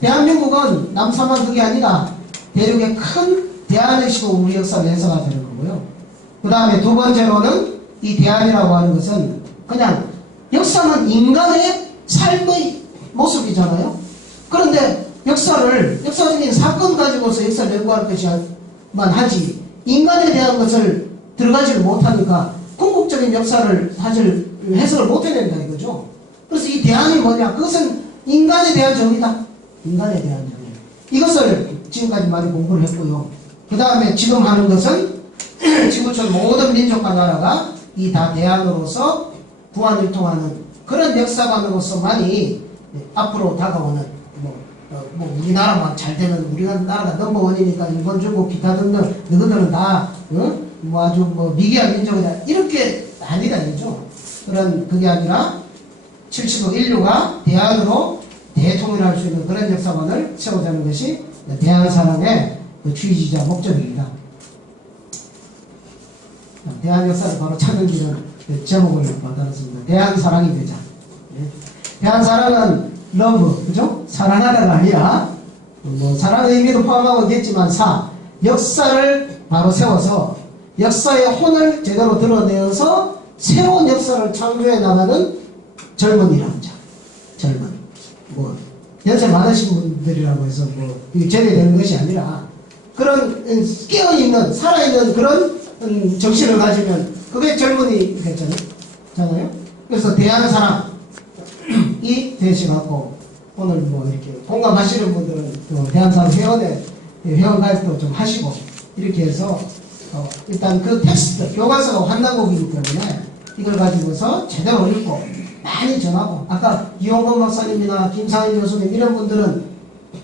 대한민국은 남사만 그게 아니라 대륙의 큰 대안의식으로 우리 역사를 해석하게 되는 거고요. 그 다음에 두 번째로는 이 대안이라고 하는 것은 그냥 역사는 인간의 삶의 모습이잖아요. 그런데 역사적인 사건 가지고서 역사를 연구할 것이만 하지 인간에 대한 것을 들어가지를 못하니까 궁극적인 역사를 사실 해석을 못해낸다 이거죠. 그래서 이 대안이 뭐냐? 그것은 인간에 대한 정의다. 인간에 대한 정의. 이것을 지금까지 많이 공부를 했고요. 그 다음에 지금 하는 것은 지구촌 모든 민족과 나라가 이 다 대안으로서 구한일통하는 그런 역사관으로서만이 앞으로 다가오는 뭐 우리나라만 잘 되는 우리가 나라가 넘버원이니까 일본, 중국, 기타 등등 너희들은 다 뭐 아주 뭐 미개한 민족이다 이렇게 아니다 이죠. 그런 그게 아니라 70억 인류가 대안으로 대통일할 수 있는 그런 역사관을 세우자는 것이 대한사랑의 그 취지자 목적입니다. 대한 역사를 바로 찾는 길은 제목을 받았습니다. 대한사랑이 되자. 대한사랑은 러브, 그죠? 사랑하다가 아니라 뭐 사랑의 의미도 포함하고 있겠지만 역사를 바로 세워서 역사의 혼을 제대로 드러내어서 새로운 역사를 창조해 나가는 젊은이라는 자. 젊은. 뭐 연세 많으신 분들이라고 해서 뭐 제외되는 것이 아니라 그런 깨어있는 살아있는 그런 정신을 가지면 그게 젊은이 됐잖아요. 그래서 대한사랑이 되시갖고 오늘 뭐 이렇게 공감하시는 분들은 또 대한사랑 회원 가입도 좀 하시고 이렇게 해서 일단 그 텍스트 교과서가 환단곡이기 때문에 이걸 가지고서 제대로 읽고 많이 전하고 아까 이용건 박사님이나 김상일 교수님 이런 분들은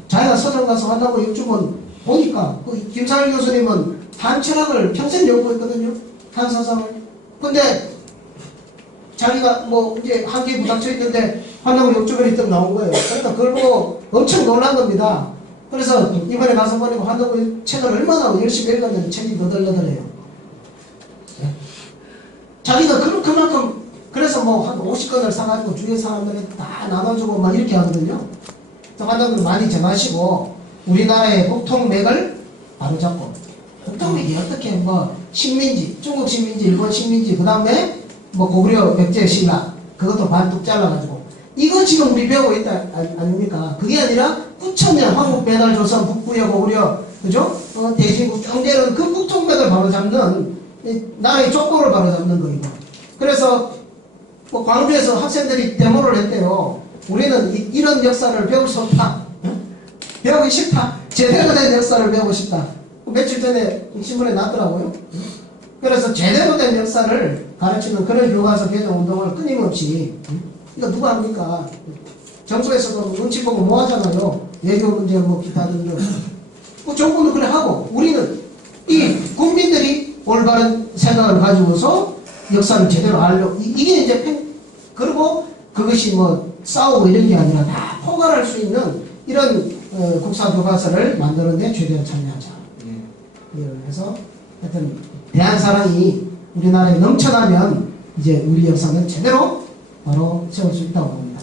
자기가 서점 가서 환단곡 읽주면 보니까 그 김상일 교수님은 한철학을 평생 연구했거든요. 한사상을. 근데 자기가 뭐 이제 한계에 부닥쳐 있는데 환단곡 역주변이 딱 나온 거예요. 그러니까 그걸 보고 엄청 놀란 겁니다. 그래서 이번에 가서 보니까 환단곡 책을 얼마나 열심히 읽었는지 책이 너덜너덜해요. 네? 자기가 그만큼 그래서 뭐 한 50권을 사가지고 주위에 사람들한테 다 나눠주고 막 이렇게 하거든요. 환단곡을 많이 정하시고 우리나라의 국통맥을 바로잡고 국통맥이 어떻게 뭐 식민지, 중국 식민지, 일본 식민지 그 다음에 뭐 고구려 백제 신라 그것도 반뚝 잘라가지고 이거 지금 우리 배우고 있다 아닙니까? 그게 아니라 9,000년 한국 배달 조선 북부여 고구려 그죠? 대진국 경제는 그 국통맥을 바로잡는 나라의 족보를 바로잡는 거이고 그래서 뭐 광주에서 학생들이 데모를 했대요. 우리는 이런 역사를 배울 수 없다. 배우기 싫다. 제대로 된 역사를 배우고 싶다. 며칠 전에 신문에 났더라고요. 그래서 제대로 된 역사를 가르치는 그런 교과서 개정 운동을 끊임없이 이거 누가 합니까? 정부에서도 눈치 보고 뭐 하잖아요. 외교 문제 뭐 기타 등등 그 정부는 그래 하고 우리는 이 국민들이 올바른 생각을 가지고서 역사를 제대로 알려 이게 이제 그리고 그것이 뭐 싸우고 이런 게 아니라 다 포괄할 수 있는 이런 국사 교과서를 만드는데 최대한 참여하자. 그래서 하여튼 대한사랑이 우리나라에 넘쳐나면 이제 우리 역사는 제대로 바로 세울 수 있다고 봅니다.